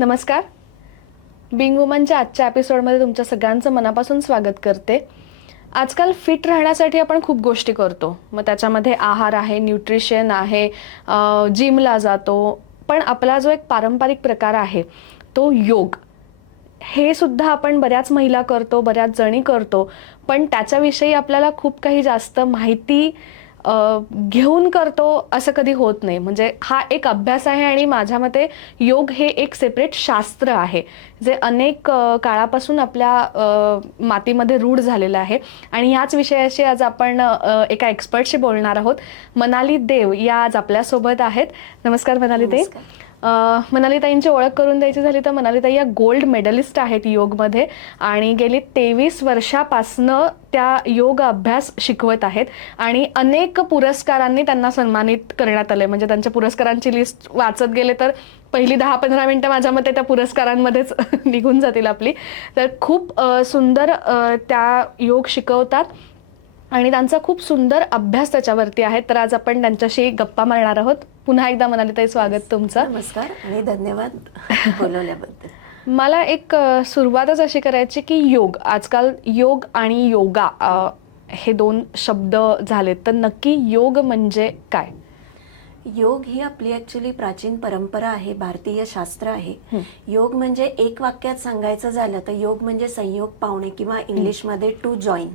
नमस्कार. बिंग वुमनच्या आजच्या एपिसोडमध्ये तुमच्या सगळ्यांचं मनापासून स्वागत करते. आजकाल फिट राहण्यासाठी आपण खूप गोष्टी करतो. मग त्याच्यामध्ये आहार आहे, न्यूट्रिशन आहे, जिमला जातो. पण आपला जो एक पारंपरिक प्रकार आहे तो योग, हे सुद्धा आपण बऱ्याच महिला करतो, बऱ्याच जणी करतो. पण त्याच्याविषयी आपल्याला खूप काही जास्त माहिती घेऊन करतो असं कधी होत नाही. म्हणजे हा एक अभ्यास आहे आणि माझ्या मते योग हे एक सेपरेट शास्त्र आहे जे अनेक काळापासून आपल्या मातीमध्ये रूढ झालेलं आहे. आणि याच विषयाशी आज आपण एका एक्सपर्टशी बोलणार आहोत. मनाली देव या आज आपल्यासोबत आहेत. नमस्कार मनाली ताई. मनाली ताईंची ओळख करून द्यायची झाली तर मनाली ताई या गोल्ड मेडलिस्ट आहेत योगमध्ये आणि गेली 23 वर्षापासनं त्या योग अभ्यास शिकवत आहेत आणि अनेक पुरस्कारांनी त्यांना सन्मानित करण्यात आले. म्हणजे त्यांच्या पुरस्कारांची लिस्ट वाचत गेले तर पहिली 10-15 मिनिटं माझ्या मते त्या पुरस्कारांमध्येच निघून जातील आपली. तर खूप सुंदर त्या योग शिकवतात आणि त्यांचा खूप सुंदर अभ्यास त्याच्यावरती आहे. तर आज आपण त्यांच्याशी गप्पा मारणार आहोत. पुन्हा एकदा मनाली ताई स्वागत तुमचं. नमस्कार आणि धन्यवाद बोलवल्याबद्दल. मला एक सुरुवातच अशी करायची की योग, आजकाल योग आणि योगा हे दोन शब्द झालेत, तर नक्की योग म्हणजे काय? योग ही आपली ऍक्च्युली प्राचीन परंपरा आहे, भारतीय शास्त्र आहे. योग म्हणजे एक वाक्यात सांगायचं झालं तर योग म्हणजे संयोग पावणे किंवा इंग्लिशमध्ये टू जॉईन.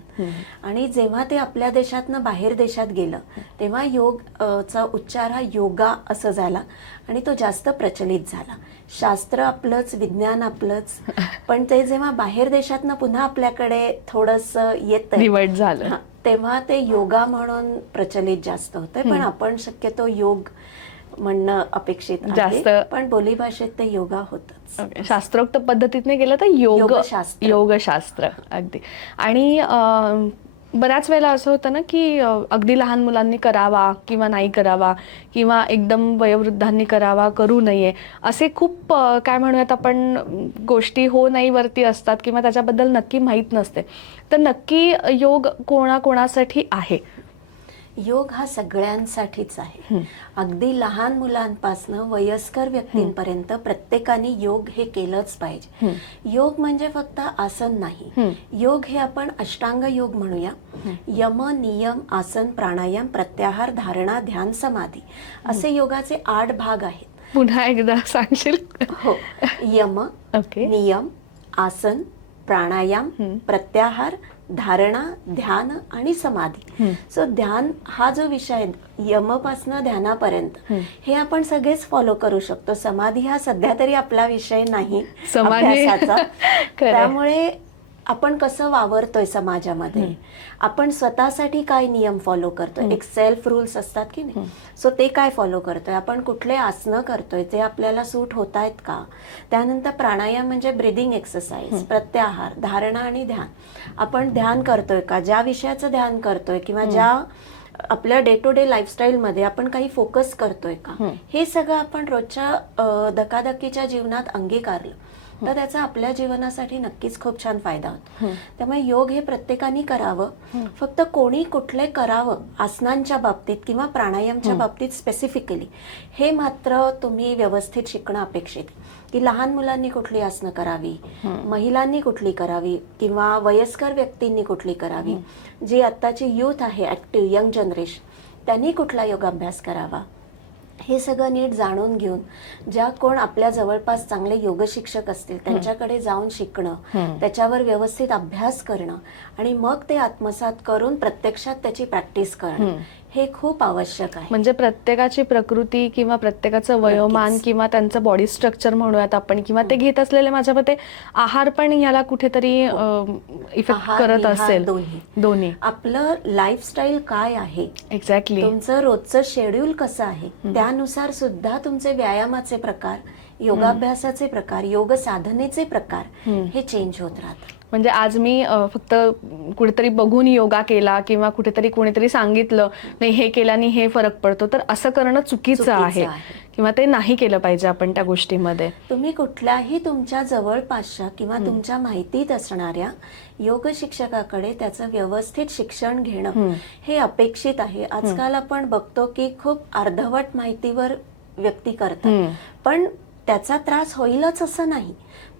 आणि जेव्हा ते आपल्या देशातनं बाहेर देशात गेलं तेव्हा योग चा उच्चार हा योगा असं झाला आणि तो जास्त प्रचलित झाला. शास्त्र आपलंच, विज्ञान आपलंच, पण ते जेव्हा बाहेर देशातनं पुन्हा आपल्याकडे थोडंसं येतं रिवर्ट झालं तेव्हा ते योगा म्हणून प्रचलित जास्त होते. पण आपण शक्यतो योग म्हणणं अपेक्षित जास्त, पण बोलीभाषेत ते योगा होतच. शास्त्रोक्त पद्धतीने गेलं तर योगशास्त्र अगदी. आणि बऱ्याच वेळेला असं होतं ना की अगदी लहान मुलांनी करावा किंवा नाही करावा किंवा एकदम वयोवृद्धांनी करावा, करू नये, असे खूप काय म्हणूयात आपण गोष्टी हो नाही वरती असतात किंवा त्याच्याबद्दल नक्की माहीत नसते. तर नक्की योग कोणाकोणासाठी आहे? योग हा सगळ्यांसाठीच आहे. अगदी लहान मुलांपासून वयस्कर व्यक्तींपर्यंत प्रत्येकाने योग हे केलंच पाहिजे. योग म्हणजे फक्त आसन नाही. योग हे आपण अष्टांग योग म्हणूया. यम, नियम, आसन, प्राणायाम, प्रत्याहार, धारणा, ध्यान, समाधी असे योगाचे 8 भाग आहेत. पुन्हा एकदा सांगशील? हो. यम, नियम, आसन, प्राणायाम, प्रत्याहार, धारणा, ध्यान आणि समाधी. सो ध्यान हा जो विषय आहे यमपासनं ध्यानापर्यंत हे आपण सगळेच फॉलो करू शकतो. समाधी हा सध्या तरी आपला विषय नाही अभ्यासाचा. त्यामुळे आपण कसं वावरतोय समाजामध्ये, आपण स्वतःसाठी काय नियम फॉलो करतोय, एक सेल्फ रूल्स असतात की नाही, सो ते काय फॉलो करतोय, आपण कुठले आसनं करतोय ते आपल्याला सूट होत आहेत का. त्यानंतर प्राणायाम म्हणजे ब्रीदिंग एक्सरसाइज, प्रत्याहार, धारणा आणि ध्यान. आपण ध्यान करतोय का, ज्या विषयाचं ध्यान करतोय किंवा ज्या आपल्या डे टू डे लाईफस्टाईलमध्ये आपण काही फोकस करतोय का, हे सगळं आपण रोजच्या धकाधकीच्या जीवनात अंगीकारलं तर त्याचा आपल्या जीवनासाठी नक्कीच खूप छान फायदा होतो. त्यामुळे योग हे प्रत्येकाने करावं. फक्त कोणी कुठले करावं आसनांच्या बाबतीत किंवा प्राणायामच्या बाबतीत स्पेसिफिकली हे मात्र तुम्ही व्यवस्थित शिकणं अपेक्षित आहे. की लहान मुलांनी कुठली आसनं करावी, महिलांनी कुठली करावी किंवा वयस्कर व्यक्तींनी कुठली करावी, जी आत्ताची यूथ आहे ऍक्टिव्ह यंग जनरेशन त्यांनी कुठला योगाभ्यास करावा, हे सगळं नीट जाणून घेऊन ज्या कोण आपल्या जवळपास चांगले योग शिक्षक असतील त्यांच्याकडे जाऊन शिकणं, त्याच्यावर व्यवस्थित अभ्यास करणं आणि मग ते आत्मसात करून प्रत्यक्षात त्याची प्रॅक्टिस करणं हे खूप आवश्यक आहे. म्हणजे प्रत्येकाची प्रकृती किंवा प्रत्येकाचं वयोमान किंवा त्यांचं बॉडी स्ट्रक्चर म्हणूयात आपण किंवा ते घेत असलेले माझ्या मते आहार पण याला कुठेतरी इफेक्ट करत असेल. दोन्ही आपलं लाईफस्टाईल काय आहे, एक्झॅक्टली तुमचं रोजचं शेड्यूल कसं आहे त्यानुसार सुद्धा तुमचे व्यायामाचे प्रकार, योगाभ्यासाचे प्रकार, योग साधनेचे प्रकार हे चेंज होत राहतात. म्हणजे आज मी फक्त कुठेतरी बघून योगा केला किंवा कुठेतरी कोणीतरी सांगितलं नाही हे केल्याने हे फरक पडतो, तर असं करणं चुकीचं आहे किंवा ते नाही केलं पाहिजे आपण त्या गोष्टीमध्ये. तुम्ही कुठल्याही तुमच्या जवळपासच्या किंवा तुमच्या माहितीत असणाऱ्या योग शिक्षकाकडे त्याचं व्यवस्थित शिक्षण घेणं हे अपेक्षित आहे. आजकाल आपण बघतो की खूप अर्धवट माहितीवर व्यक्ती करतात, पण त्याचा त्रास होईलच असं नाही,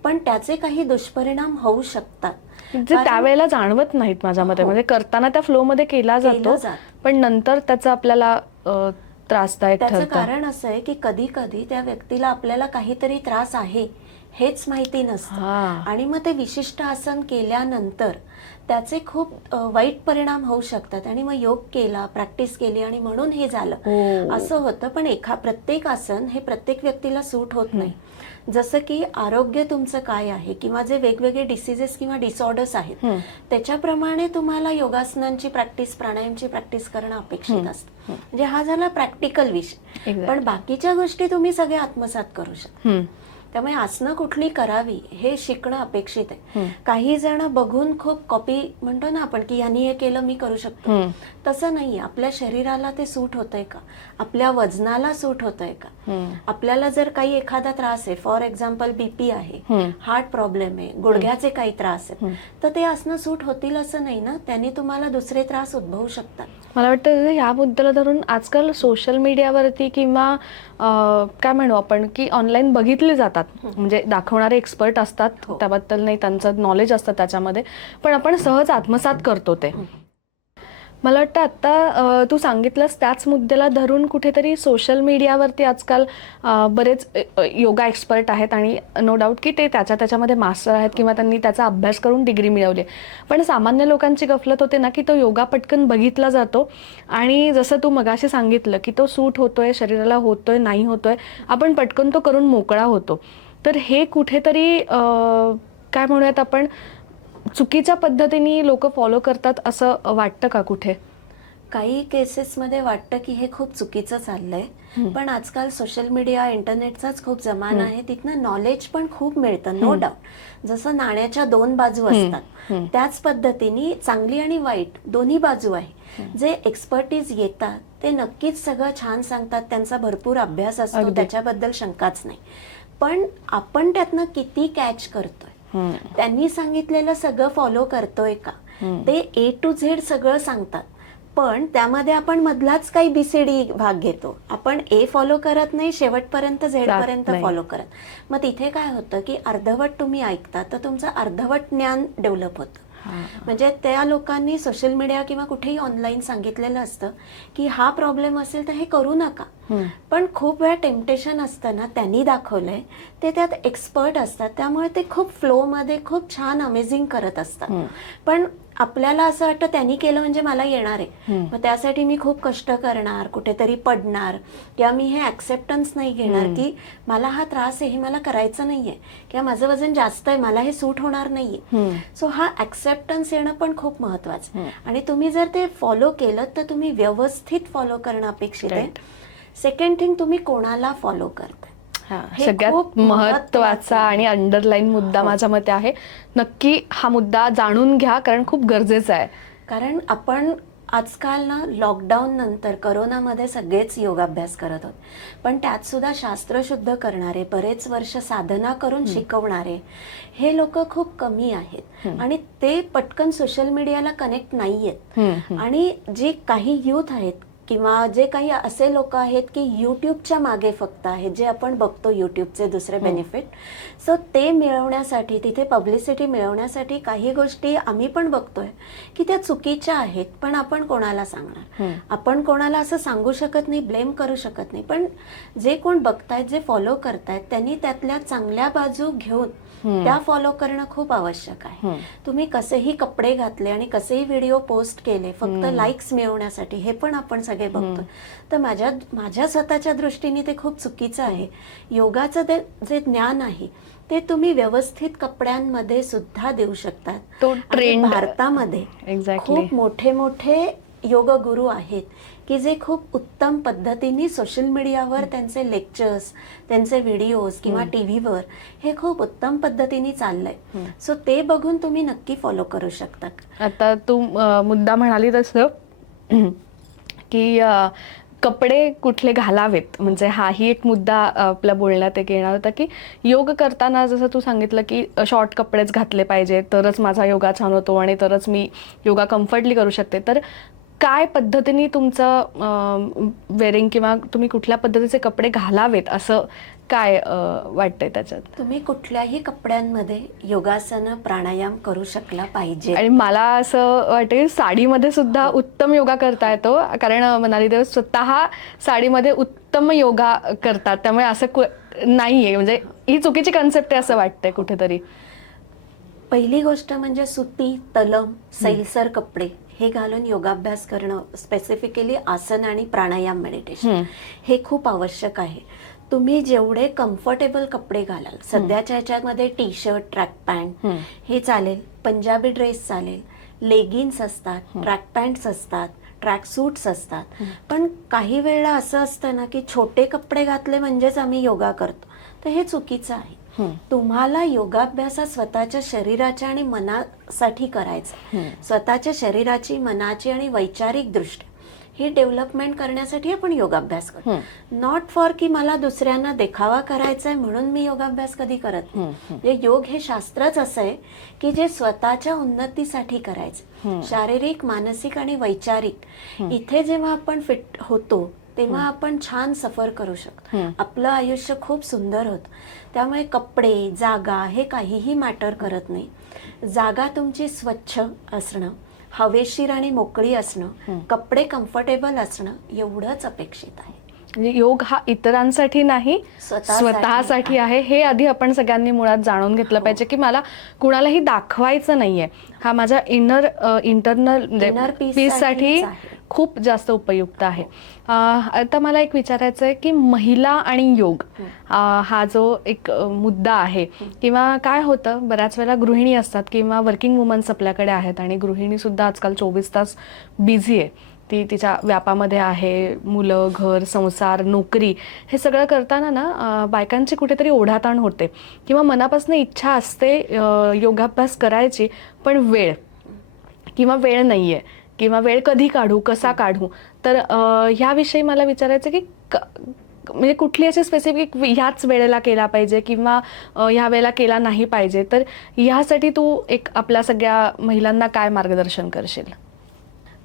पण त्याचे काही दुष्परिणाम होऊ शकतात जे त्यावेळेला जाणवत नाहीत माझ्या मते. म्हणजे करताना त्या फ्लो मध्ये केला जातो, पण नंतर त्याचा आपल्याला त्रासदायक ठरतं. त्याचं कारण असं आहे की कधी कधी त्या व्यक्तीला आपल्याला काहीतरी त्रास आहे हेच माहिती नसतं, आणि मग ते विशिष्ट आसन केल्यानंतर त्याचे खूप वाईट परिणाम होऊ शकतात, आणि मग योग केला, प्रॅक्टिस केली आणि म्हणून हे झालं असं होतं. पण प्रत्येक आसन हे प्रत्येक व्यक्तीला सूट होत नाही. जसं की आरोग्य तुमचं काय आहे किंवा जे वेगवेगळे डिसीजेस किंवा डिसऑर्डर्स आहेत त्याच्याप्रमाणे तुम्हाला योगासनांची प्रॅक्टिस, प्राणायामची प्रॅक्टिस करणं अपेक्षित असतं. म्हणजे हा झाला प्रॅक्टिकल विषय. पण बाकीच्या गोष्टी तुम्ही सगळ्या आत्मसात करू शकता. त्यामुळे आसनं कुठली करावी हे शिकणं अपेक्षित आहे. काही जण बघून खूप कॉपी म्हणतो ना आपण, की यांनी हे केलं मी करू शकतो, तसं नाहीये. आपल्या शरीराला ते सूट होतंय का, आपल्या वजनाला सूट होतंय का, आपल्याला जर काही एखादा त्रास आहे, फॉर एक्झाम्पल बीपी आहे, हार्ट प्रॉब्लेम आहे, गुडघ्याचे काही त्रास आहेत, तर ते आसनं सूट होतील असं नाही ना, त्यांनी तुम्हाला दुसरे त्रास उद्भवू शकतात. मला वाटतं ह्या मुद्द्याला धरून आजकाल सोशल मीडियावरती किंवा काय म्हणू आपण की ऑनलाईन बघितले जातात, म्हणजे दाखवणारे एक्सपर्ट असतात, त्याबद्दल नाही, त्यांचं नॉलेज असतं त्याच्यामध्ये, पण आपण सहज आत्मसात करतो ते. मला वाटतं आत्ता तू सांगितलंस त्याच मुद्द्याला धरून कुठेतरी सोशल मीडियावरती आजकाल बरेच योगा एक्सपर्ट आहेत, आणि नो डाऊट की ते त्याच्यामध्ये मास्टर आहेत किंवा त्यांनी त्याचा अभ्यास करून डिग्री मिळवली. पण सामान्य लोकांची गफलत होते ना, की तो योगा पटकन बघितला जातो, आणि जसं तू मगाशी सांगितलं की तो सूट होतोय, शरीराला होतोय, नाही होतोय, आपण पटकन तो करून मोकळा होतो. तर हे कुठेतरी काय म्हणूयात आपण, चुकीच्या पद्धतीने लोक फॉलो करतात असं वाटतं का कुठे? काही केसेसमध्ये वाटतं की हे खूप चुकीचं चाललंय, पण आजकाल सोशल मीडिया, इंटरनेटचाच खूप जमाना आहे, तिथनं नॉलेज पण खूप मिळतं, नो डाऊट. जसं नाण्याच्या दोन बाजू असतात, त्याच पद्धतीने चांगली आणि वाईट दोन्ही बाजू आहे. जे एक्सपर्टीज येतात ते नक्कीच सगळं छान सांगतात, त्यांचा भरपूर अभ्यास असतो, त्याच्याबद्दल शंकाच नाही. पण आपण त्यातनं किती कॅच करतोय, त्यांनी सांगितलेलं सगळं फॉलो करतोय का, ते A to Z सगळं सांगतात, पण त्यामध्ये आपण मधलाच काही बीसीडी भाग घेतो, आपण A फॉलो करत नाही, शेवटपर्यंत Z पर्यंत फॉलो करत. मग तिथे काय होतं की अर्धवट तुम्ही ऐकता, तर तुमचं अर्धवट ज्ञान डेव्हलप होतं. म्हणजे त्या लोकांनी सोशल मीडिया किंवा कुठेही ऑनलाईन सांगितलेलं असतं की हा प्रॉब्लेम असेल तर हे करू नका, पण खूप वेळा टेम्पटेशन असतं ना, त्यांनी दाखवलंय ते त्यात एक्सपर्ट असतात, त्यामुळे ते खूप फ्लो मध्ये खूप छान अमेझिंग करत असतात. पण आपल्याला असं वाटतं त्यांनी केलं म्हणजे मला येणार आहे, मग त्यासाठी मी खूप कष्ट करणार, कुठेतरी पडणार, किंवा मी हे ऍक्सेप्टन्स नाही घेणार की मला हा त्रास आहे, हे मला करायचं नाहीये, किंवा माझं वजन जास्त आहे, मला हे सूट होणार नाहीये. सो हा ऍक्सेप्टन्स येणं पण खूप महत्वाचं आहे, आणि तुम्ही जर ते फॉलो केलं तर तुम्ही व्यवस्थित फॉलो करणं अपेक्षित आहे. सेकंड थिंग, तुम्ही कोणाला फॉलो करताय, सगळ्यात महत्वाचा आणि अंडरलाईन मुद्दा माझ्या मते आहे. नक्की हा मुद्दा जाणून घ्या, कारण खूप गरजेचा आहे. कारण आपण आजकाल ना लॉकडाऊन नंतर करोनामध्ये सगळेच योगाभ्यास करत होते, पण त्यात सुद्धा शास्त्रशुद्ध करणारे, बरेच वर्ष साधना करून शिकवणारे हे लोक खूप कमी आहेत, आणि ते पटकन सोशल मीडियाला कनेक्ट नाहीयेत. आणि जे काही युथ आहेत किंवा जे काही असे लोक आहेत की युट्यूबच्या मागे फक्त आहेत, जे आपण बघतो युट्यूबचे दुसरे बेनिफिट, सो ते मिळवण्यासाठी, तिथे पब्लिसिटी मिळवण्यासाठी काही गोष्टी आम्ही पण बघतोय की त्या चुकीच्या आहेत, पण आपण कोणाला सांगणार, आपण कोणाला असं सांगू शकत नाही, ब्लेम करू शकत नाही. पण जे कोण बघतायत, जे फॉलो करतायत, त्यांनी त्यातल्या चांगल्या बाजू घेऊन त्या फॉलो करणं खूप आवश्यक आहे. तुम्ही कसेही कपडे घातले आणि कसेही व्हिडिओ पोस्ट केले फक्त लाईक्स मिळवण्यासाठी, हे पण आपण सगळे बघतो, तर माझ्या स्वतःच्या दृष्टीने ते खूप चुकीचं आहे. योगाचं जे ज्ञान आहे ते तुम्ही व्यवस्थित कपड्यांमध्ये सुद्धा देऊ शकतात. तो ट्रेंड भारतामध्ये खूप मोठे मोठे योग गुरु आहेत की जे खूप उत्तम पद्धतीने सोशल मीडियावर त्यांचे लेक्चर्स, त्यांचे व्हिडिओज किंवा टीव्हीवर हे खूप उत्तम पद्धतीने चाललंय. सो ते बघून तुम्ही नक्की फॉलो करू शकता. आता तू मुद्दा म्हणाली तसं की कपडे कुठले घालावेत, म्हणजे हाही एक मुद्दा आपल्या बोलण्यात एक येणार होता की योग करताना जसं तू सांगितलं की शॉर्ट कपडेच घातले पाहिजे, तरच माझा योगा छान होतो आणि तरच मी योगा कम्फर्टली करू शकते. तर काय पद्धतीने तुमचं वेअरिंग किंवा तुम्ही कुठल्या पद्धतीचे कपडे घालावेत असं काय वाटतंय त्याच्यात? तुम्ही कुठल्याही कपड्यांमध्ये योगासन प्राणायाम करू शकला पाहिजे. आणि मला असं वाटते साडीमध्ये सुद्धा उत्तम योगा करता येतो, कारण मनाली देव स्वतः साडीमध्ये उत्तम योगा करतात. त्यामुळे असं नाहीये, म्हणजे ही चुकीची कन्सेप्ट आहे असं वाटतंय कुठेतरी. पहिली गोष्ट म्हणजे सुती, तलम, सैलसर कपडे हे घालून योगाभ्यास करणं, स्पेसिफिकली आसन आणि प्राणायाम मेडिटेशन हे खूप आवश्यक आहे. तुम्ही जेवढे कम्फर्टेबल कपडे घालाल, सध्याच्या ह्याच्यामध्ये टी शर्ट, ट्रॅक पॅन्ट हे चालेल, पंजाबी ड्रेस चालेल, लेगिन्स असतात, ट्रॅक पॅन्ट्स असतात, ट्रॅक सूट्स असतात. पण काही वेळा असं असतं ना की छोटे कपडे घातले म्हणजेच आम्ही योगा करतो, तर हे चुकीचं आहे. तुम्हाला योगाभ्यास हा स्वतःच्या शरीराच्या आणि मनासाठी करायचा. स्वतःच्या शरीराची, मनाची आणि वैचारिक दृष्टी ही डेव्हलपमेंट करण्यासाठी आपण योगाभ्यास करतो. नॉट फॉर की मला दुसऱ्यांना देखावा करायचा आहे म्हणून मी योगाभ्यास कधी करत नाही. योग हे शास्त्रच असं आहे की जे स्वतःच्या उन्नतीसाठी करायचं. शारीरिक, मानसिक आणि वैचारिक इथे जेव्हा आपण फिट होतो तेव्हा आपण छान सफर करू शकतो. आपलं आयुष्य खूप सुंदर होतं. त्यामुळे कपडे, जागा हे काहीही मॅटर करत नाही. जागा तुमची स्वच्छ असणं, हवेशीर आणि मोकळी असणं, कपडे कम्फर्टेबल असणं एवढंच अपेक्षित आहे. म्हणजे योग हा इतरांसाठी नाही, स्वतःसाठी आहे. हे आधी आपण सगळ्यांनी मुळात जाणून घेतलं पाहिजे की मला कुणालाही दाखवायचं नाहीये. हा माझ्या इंटरनल पीससाठी खूप जास्त उपयुक्त आहे. आता मला एक विचारायचं आहे की महिला आणि योग हा जो एक मुद्दा आहे, किंवा काय होतं बऱ्याच वेळेला गृहिणी असतात किंवा वर्किंग वुमन्स आपल्याकडे आहेत, आणि गृहिणी सुद्धा आजकाल 24 तास बिझी आहे. ती तिच्या व्यापामध्ये आहे, मुलं, घर, संसार, नोकरी हे सगळं करताना ना बायकांची कुठेतरी ओढाताण होते किंवा मनापासून इच्छा असते योगाभ्यास करायची, पण वेळ नाहीये किंवा वेळ कधी काढू, कसा काढू. तर ह्याविषयी मला विचारायचं की म्हणजे कुठली अशी स्पेसिफिक ह्याच वेळेला केला पाहिजे किंवा ह्या वेळेला केला नाही पाहिजे, तर ह्यासाठी तू एक आपल्या सगळ्या महिलांना काय मार्गदर्शन करशील?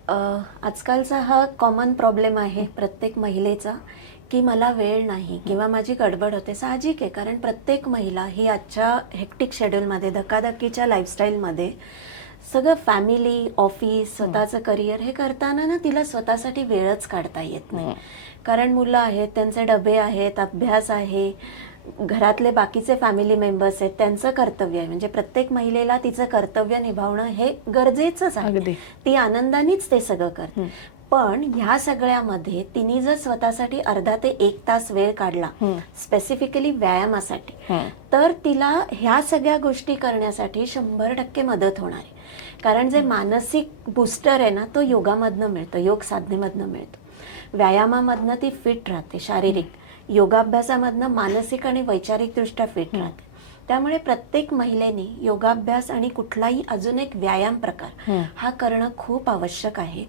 आजकालचा हा कॉमन प्रॉब्लेम आहे प्रत्येक महिलेचा की मला वेळ नाही किंवा माझी गडबड होते. साहजिक आहे, कारण प्रत्येक महिला ही आजच्या हेक्टिक शेड्यूलमध्ये, धकाधकीच्या लाईफस्टाईलमध्ये सगळं फॅमिली, ऑफिस, स्वतःचं करिअर हे करताना ना तिला स्वतःसाठी वेळच काढता येत नाही. कारण मुलं आहेत, त्यांचे डबे आहेत, अभ्यास आहे, घरातले बाकीचे फॅमिली मेंबर्स आहेत, त्यांचं कर्तव्य आहे. म्हणजे प्रत्येक महिलेला तिचं कर्तव्य निभावणं हे गरजेचंच आहे. ती आनंदानेच ते सगळं करते. पण ह्या सगळ्यामध्ये तिने जर स्वतःसाठी अर्धा ते 1 तास वेळ काढला स्पेसिफिकली व्यायामासाठी, तर तिला ह्या सगळ्या गोष्टी करण्यासाठी 100% मदत होणार आहे. कारण जे मानसिक बूस्टर आहे ना, तो योगामधनं मिळतं, योग साधनेमधनं मिळतं. व्यायामामधनं ती फिट राहते शारीरिक, योगाभ्यासामधनं मानसिक आणि वैचारिक दृष्ट्या फिट राहते. त्यामुळे प्रत्येक महिलेने योगाभ्यास आणि कुठलाही अजून एक व्यायाम प्रकार हा करणं खूप आवश्यक आहे.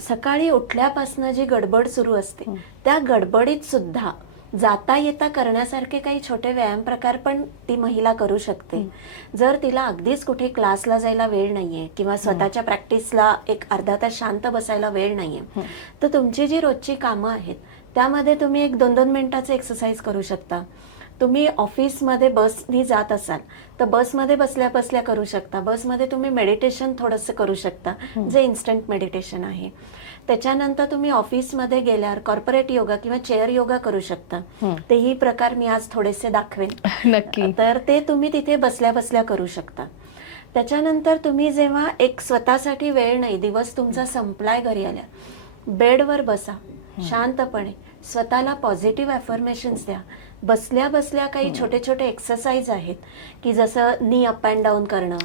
सकाळी उठल्यापासून जी गडबड सुरू असते, त्या गडबडीत सुद्धा जाता येता करण्यासारखे काही छोटे व्यायाम प्रकार पण ती महिला करू शकते. जर तिला अगदीच कुठे क्लासला जायला वेळ नाहीये किंवा स्वतःच्या प्रॅक्टिसला एक अर्धा तास शांत बसायला वेळ नाहीये, तर तुमची जी रोजची कामं आहेत त्यामध्ये तुम्ही एक 2-2 मिनिटाचे एक्सरसाइज करू शकता. तुम्ही ऑफिसमध्ये बसनी जात असाल तर बसमध्ये बसल्या बसल्या करू शकता. बसमध्ये तुम्ही मेडिटेशन थोडंसं करू शकता, जे इन्स्टंट मेडिटेशन आहे. त्याच्यानंतर तुम्ही ऑफिसमध्ये गेल्यावर कॉर्पोरेट योगा किंवा चेअर योगा करू शकता. तेही प्रकार मी आज थोडेसे दाखवेन नक्की. तर ते तुम्ही तिथे बसल्या बसल्या करू शकता. त्याच्यानंतर तुम्ही जेव्हा एक स्वतःसाठी वेळ नाही, दिवस तुमचा संपलाय, घरी आल्या, बेडवर बसा शांतपणे, स्वतःला पॉझिटिव्ह अफर्मेशन्स द्या. बसल्या बसल्या काही छोटे छोटे एक्सरसाइज आहेत की जसं नी अप अँड डाऊन करणं,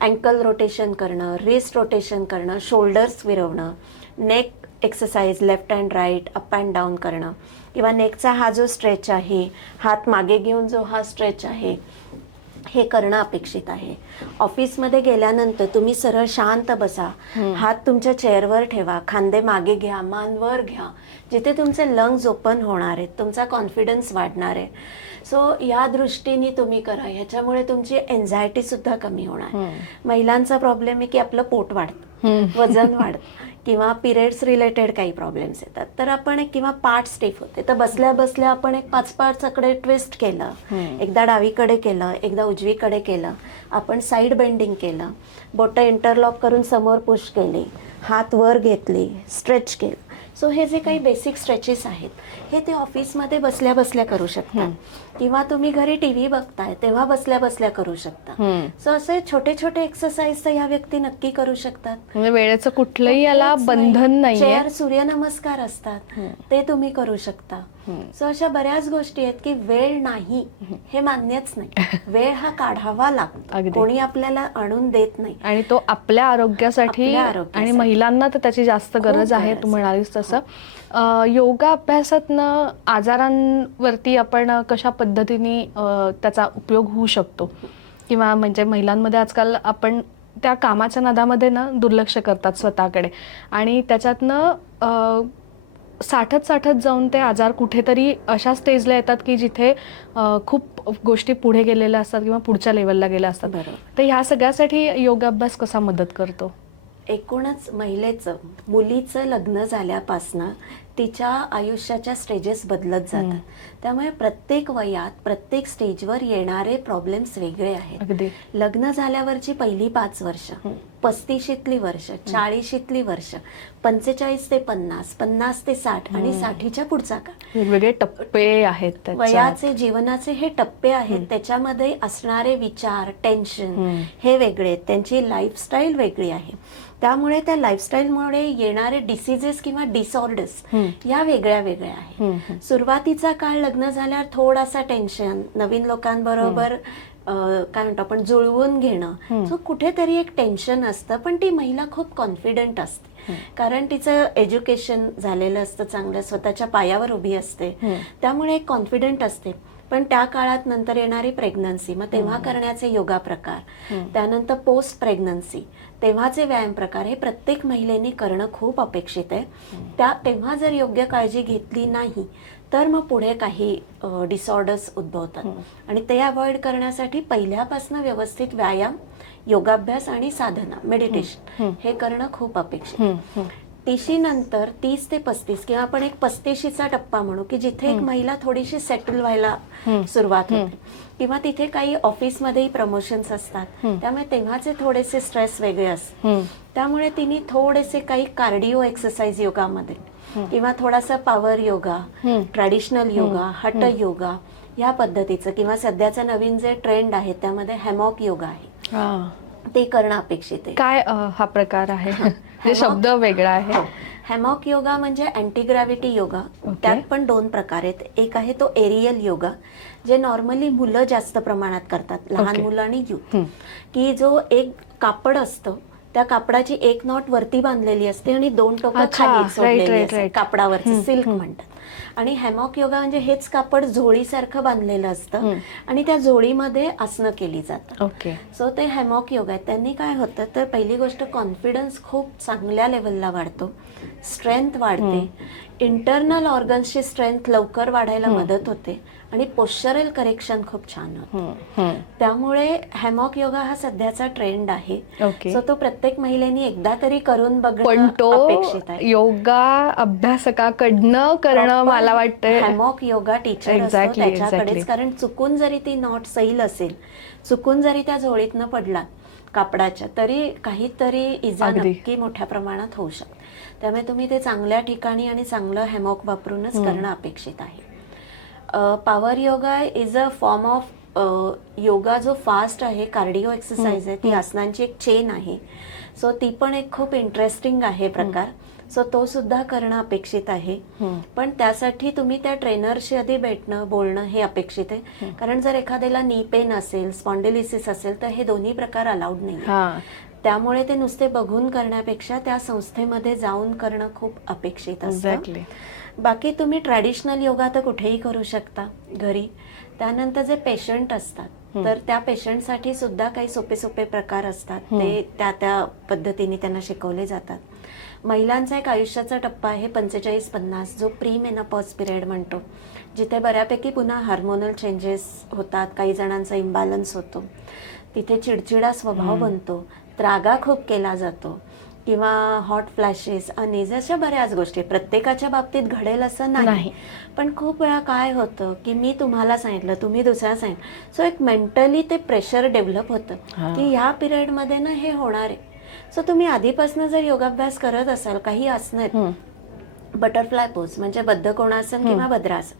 अँकल रोटेशन करणं, रिस्ट रोटेशन करणं, शोल्डर्स फिरवणं, neck exercise left and right up and down करणं, किंवा नेकचा हा जो स्ट्रेच आहे, हात मागे घेऊन जो हा स्ट्रेच आहे, हे करणं अपेक्षित आहे. ऑफिसमध्ये गेल्यानंतर तुम्ही सरळ शांत बसा, हात तुमच्या चेअरवर ठेवा, खांदे मागे घ्या, मान वर घ्या, जिथे तुमचे लंग्स ओपन होणार आहेत, तुमचा कॉन्फिडन्स वाढणार आहे. सो या दृष्टीने तुम्ही करा. ह्याच्यामुळे तुमची एन्झायटी सुद्धा कमी होणार. महिलांचा प्रॉब्लेम आहे की आपलं पोट वाढतं, वजन वाढतं किंवा पिरियड्स रिलेटेड काही प्रॉब्लेम्स येतात, तर आपण किंवा पाठ स्टिफ होते, तर बसल्या बसल्या आपण 5 ट्विस्ट केलं, एकदा डावीकडे केलं, एकदा उजवीकडे केलं, आपण साईड बेंडिंग केलं, बोटं इंटरलॉक करून समोर पुश केली, हात वर घेतले, स्ट्रेच केलं. सो हे जे काही बेसिक स्ट्रेचेस आहेत हे ते ऑफिसमध्ये बसल्या बसल्या करू शकता किंवा तुम्ही घरी टीव्ही बघताय तेव्हा बसल्या बसल्या करू शकता. सो असे छोटे छोटे एक्सरसाइज तर या व्यक्ती नक्की करू शकतात. म्हणजे वेळेचं कुठलंही याला बंधन नाहीये. चेअर सूर्यनमस्कार असतात ते तुम्ही करू शकता. सो अशा बऱ्याच गोष्टी आहेत की वेळ नाही हे मान्यच नाही, वेळ हा काढावा लागतो, कोणी आपल्याला आणून देत नाही आणि तो आपल्या आरोग्यासाठी आणि महिलांना तर त्याची जास्त गरज आहे. तू म्हणालीस तसं योगा अभ्यासातनं आजारांवरती आपण कशा पद्धतीने त्याचा उपयोग होऊ शकतो, किंवा म्हणजे महिलांमध्ये आजकाल आपण त्या कामाच्या नादामध्ये ना दुर्लक्ष करतात स्वतःकडे आणि त्याच्यातनं साठत जाऊन ते आजार कुठेतरी अशा स्टेजला येतात की जिथे खूप गोष्टी पुढे गेलेल्या असतात किंवा पुढच्या लेवलला गेल्या असतात. तर ह्या सगळ्यासाठी योगाभ्यास कसा मदत करतो? एकूणच महिलेचं, मुलीचं लग्न झाल्यापासनं तिच्या आयुष्याच्या स्टेजेस बदलत जातात. त्यामुळे प्रत्येक वयात प्रत्येक स्टेजवर येणारे प्रॉब्लेम्स वेगळे आहेत. लग्न झाल्यावरची पहिली 5 वर्ष, 35शीतली वर्ष, 40शीतली वर्ष, 45 ते 50, 50 ते 60 आणि 60च्या पुढचा काळ, वेगवेगळे टप्पे आहेत. वयाचे, जीवनाचे हे टप्पे आहेत. त्याच्यामध्ये असणारे विचार, टेन्शन हे वेगळे, त्यांची लाईफस्टाईल वेगळी आहे. त्यामुळे त्या लाईफस्टाईलमुळे येणारे डिसीजेस किंवा डिसऑर्डर्स या वेगळ्या वेगळ्या आहेत. सुरुवातीचा काळ लग्न झाल्यावर थोडासा टेन्शन, नवीन लोकांबरोबर काय म्हणतो आपण जुळवून घेणं, सो कुठेतरी एक टेन्शन असतं. पण ती महिला खूप कॉन्फिडंट असते कारण तिचं एज्युकेशन झालेलं असतं, चांगलं स्वतःच्या पायावर उभी असते, त्यामुळे एक कॉन्फिडंट असते. पण त्या काळात नंतर येणारी प्रेग्नन्सी, मग तेव्हा करण्याचे योगा प्रकार, त्यानंतर पोस्ट प्रेग्नन्सी तेव्हाचे व्यायाम प्रकार, हे प्रत्येक महिलेने करणं खूप अपेक्षित आहे. तेव्हा जर योग्य काळजी घेतली नाही तर मग पुढे काही डिसऑर्डर्स उद्भवतात आणि ते अवॉइड करण्यासाठी पहिल्यापासून व्यवस्थित व्यायाम, योगाभ्यास आणि साधना, मेडिटेशन हे करणं खूप अपेक्षित आहे. 30 नंतर 30 ते 35 किंवा आपण एक 35शीचा टप्पा म्हणू की जिथे एक महिला थोडीशी सेटल व्हायला सुरुवात होते किंवा तिथे काही ऑफिसमध्येही प्रमोशन्स असतात, त्यामुळे तेव्हाचे थोडेसे स्ट्रेस वेगळे असतात. त्यामुळे तिने थोडेसे काही कार्डिओ एक्सरसाइज योगामध्ये किंवा थोडासा पॉवर योगा, ट्रॅडिशनल योगा, हठ योगा या पद्धतीचं, किंवा सध्याचा नवीन जे ट्रेंड आहे त्यामध्ये हॅमॉक योगा आहे, ते करणं अपेक्षित आहे. काय हा प्रकार आहे? शब्द वेगळा आहे. हॅमॉक योगा म्हणजे अँटी ग्रॅव्हिटी योगा. त्यात पण 2 प्रकार आहेत. एक आहे तो एरियल योगा, जे नॉर्मली मुलं जास्त प्रमाणात करतात, लहान मुलं आणि युथ, की जो एक कापड असतं, त्या कापडाची एक नॉट वरती बांधलेली असते आणि 2 टोकं खाली सोडलेली असतात, कापडावरचं सिल्क म्हणतात. आणि हॅमॉक योगा म्हणजे हेच कापड झोळीसारखं बांधलेलं असतं आणि त्या झोळीमध्ये आसनं केली जातात. सो ते हॅमॉक योगा आहेत. त्यांनी काय होतं तर पहिली गोष्ट कॉन्फिडन्स खूप चांगल्या लेवलला वाढतो, स्ट्रेंथ वाढते, इंटरनल ऑर्गन्सची स्ट्रेंथ लवकर वाढायला मदत होते आणि पोश्चरल करेक्शन खूप छान होतं. त्यामुळे हॅमॉक योगा हा सध्याचा ट्रेंड आहे. सो तो प्रत्येक महिलेने एकदा तरी करून बघणं अपेक्षित आहे. योगा अभ्यासकाकडनं करणं मला वाटतं हॅमॉक योगा टीचर असतो त्याच्याकडेच, कारण चुकून जरी ती नॉट सैल असेल, चुकून जरी त्या झोळीतनं पडला कापडाच्या, तरी काहीतरी इजा नक्की मोठ्या प्रमाणात होऊ शकते. त्यामुळे तुम्ही ते चांगल्या ठिकाणी आणि चांगलं हॅमॉक वापरूनच करणं अपेक्षित आहे. Power yoga is a form of yoga जो फास्ट आहे, कार्डिओ एक्सरसाइज आहे, ती आसनांची एक चेन आहे. सो ती पण एक खूप इंटरेस्टिंग आहे प्रकार. सो तो सुद्धा करणं अपेक्षित आहे. पण त्यासाठी तुम्ही त्या ट्रेनरशी आधी भेटणं, बोलणं हे अपेक्षित आहे. कारण जर एखाद्याला नी पेन असेल, स्पॉन्डिलिसिस असेल तर हे दोन्ही प्रकार अलाउड नाही. त्यामुळे ते नुसते बघून करण्यापेक्षा त्या संस्थेमध्ये जाऊन करणं खूप अपेक्षित असतं. बाकी तुम्ही ट्रॅडिशनल योगा तर कुठेही करू शकता घरी. त्यानंतर जे पेशंट असतात तर त्या पेशंटसाठी सुद्धा काही सोपे सोपे प्रकार असतात, ते त्या पद्धतीने त्यांना शिकवले जातात. महिलांचा एक आयुष्याचा टप्पा आहे 45-50, जो प्री मेनोपॉज पिरियड म्हणतो, जिथे बऱ्यापैकी पुन्हा हार्मोनल चेंजेस होतात, काही जणांचा इम्बॅलन्स होतो, तिथे चिडचिडा स्वभाव बनतो, त्रागा खूप केला जातो, किंवा हॉट फ्लॅशेस, अनीज, अशा बऱ्याच गोष्टी प्रत्येकाच्या बाबतीत घडेल असं नाही. पण खूप वेळा काय होतं की मी तुम्हाला सांगितलं, तुम्ही दुसऱ्या सांगितलं, सो एक मेंटली ते प्रेशर डेव्हलप होतं की ह्या पिरियडमध्ये ना हे होणार आहे. सो तुम्ही आधीपासून जर योगाभ्यास करत असाल, काही आसनं, बटरफ्लाय पोज म्हणजे बद्धकोणासन किंवा भद्रासन,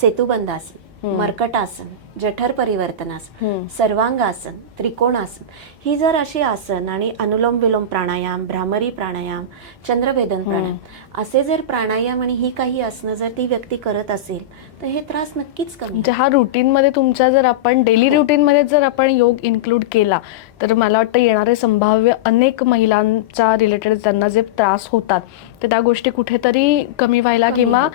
सेतुबंधासन, मर्कटासन, जठर परिवर्तनासन, सर्वांगासन, त्रिकोणासन, ही जर अशी आसन आणि अनुलोम विलोम प्राणायाम, भ्रामरी प्राणायाम, चंद्रभेदन प्राणायाम, असे जर प्राणायाम आणि ही काही आसनं जर ती व्यक्ती करत असेल तर हे त्रास नक्कीच कमी. म्हणजे हा रुटीन मध्ये तुमच्या जर आपण डेली रुटीन मध्ये जर आपण योग इन्क्लूड केला तर मला वाटतं येणारे संभाव्य अनेक महिलांचा रिलेटेड त्यांना जे त्रास होतात तर त्या गोष्टी कुठेतरी कमी व्हायला किंवा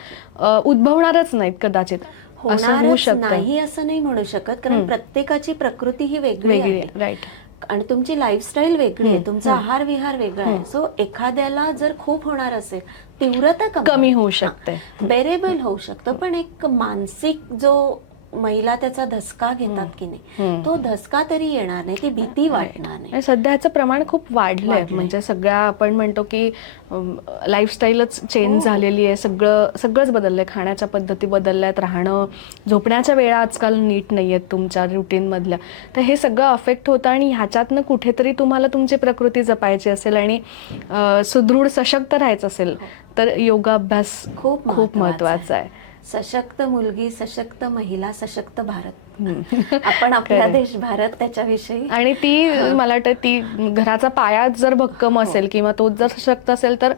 उद्भवणारच नाहीत कदाचित. होणारच नाही असं नाही म्हणू शकत, कारण प्रत्येकाची प्रकृती ही वेगळी आहे. राईट. आणि तुमची लाईफस्टाईल वेगळी आहे, तुमचा आहार विहार वेगळा आहे. सो एखाद्याला जर खूप होणार असेल, तीव्रता कमी होऊ शकते, बेरेबल होऊ शकतं, पण एक मानसिक जो महिला त्याचा धसका घेतात की नाही, तो धसका तरी येणार नाही, ती भीती वाटणार नाही. सध्या ह्याचं प्रमाण खूप वाढलंय. म्हणजे सगळ्या आपण म्हणतो की लाईफस्टाईलच चेंज झालेली आहे, सगळंच बदललंय, खाण्याच्या पद्धती बदलल्यात, राहणं, झोपण्याच्या वेळा आजकाल नीट नाहीयेत तुमच्या रुटीन मधल्या, तर हे सगळं अफेक्ट होतं. आणि ह्याच्यातनं कुठेतरी तुम्हाला तुमची प्रकृती जपायची असेल आणि सुदृढ सशक्त राहायचं असेल तर योगाभ्यास खूप महत्वाचा आहे. सशक्त मुलगी, सशक्त महिला, सशक्त भारत. आपण आपला देश भारत त्याच्याविषयी, आणि ती मला वाटतं ती घराचा पाया जर भक्कम असेल किंवा तो जर सशक्त असेल तर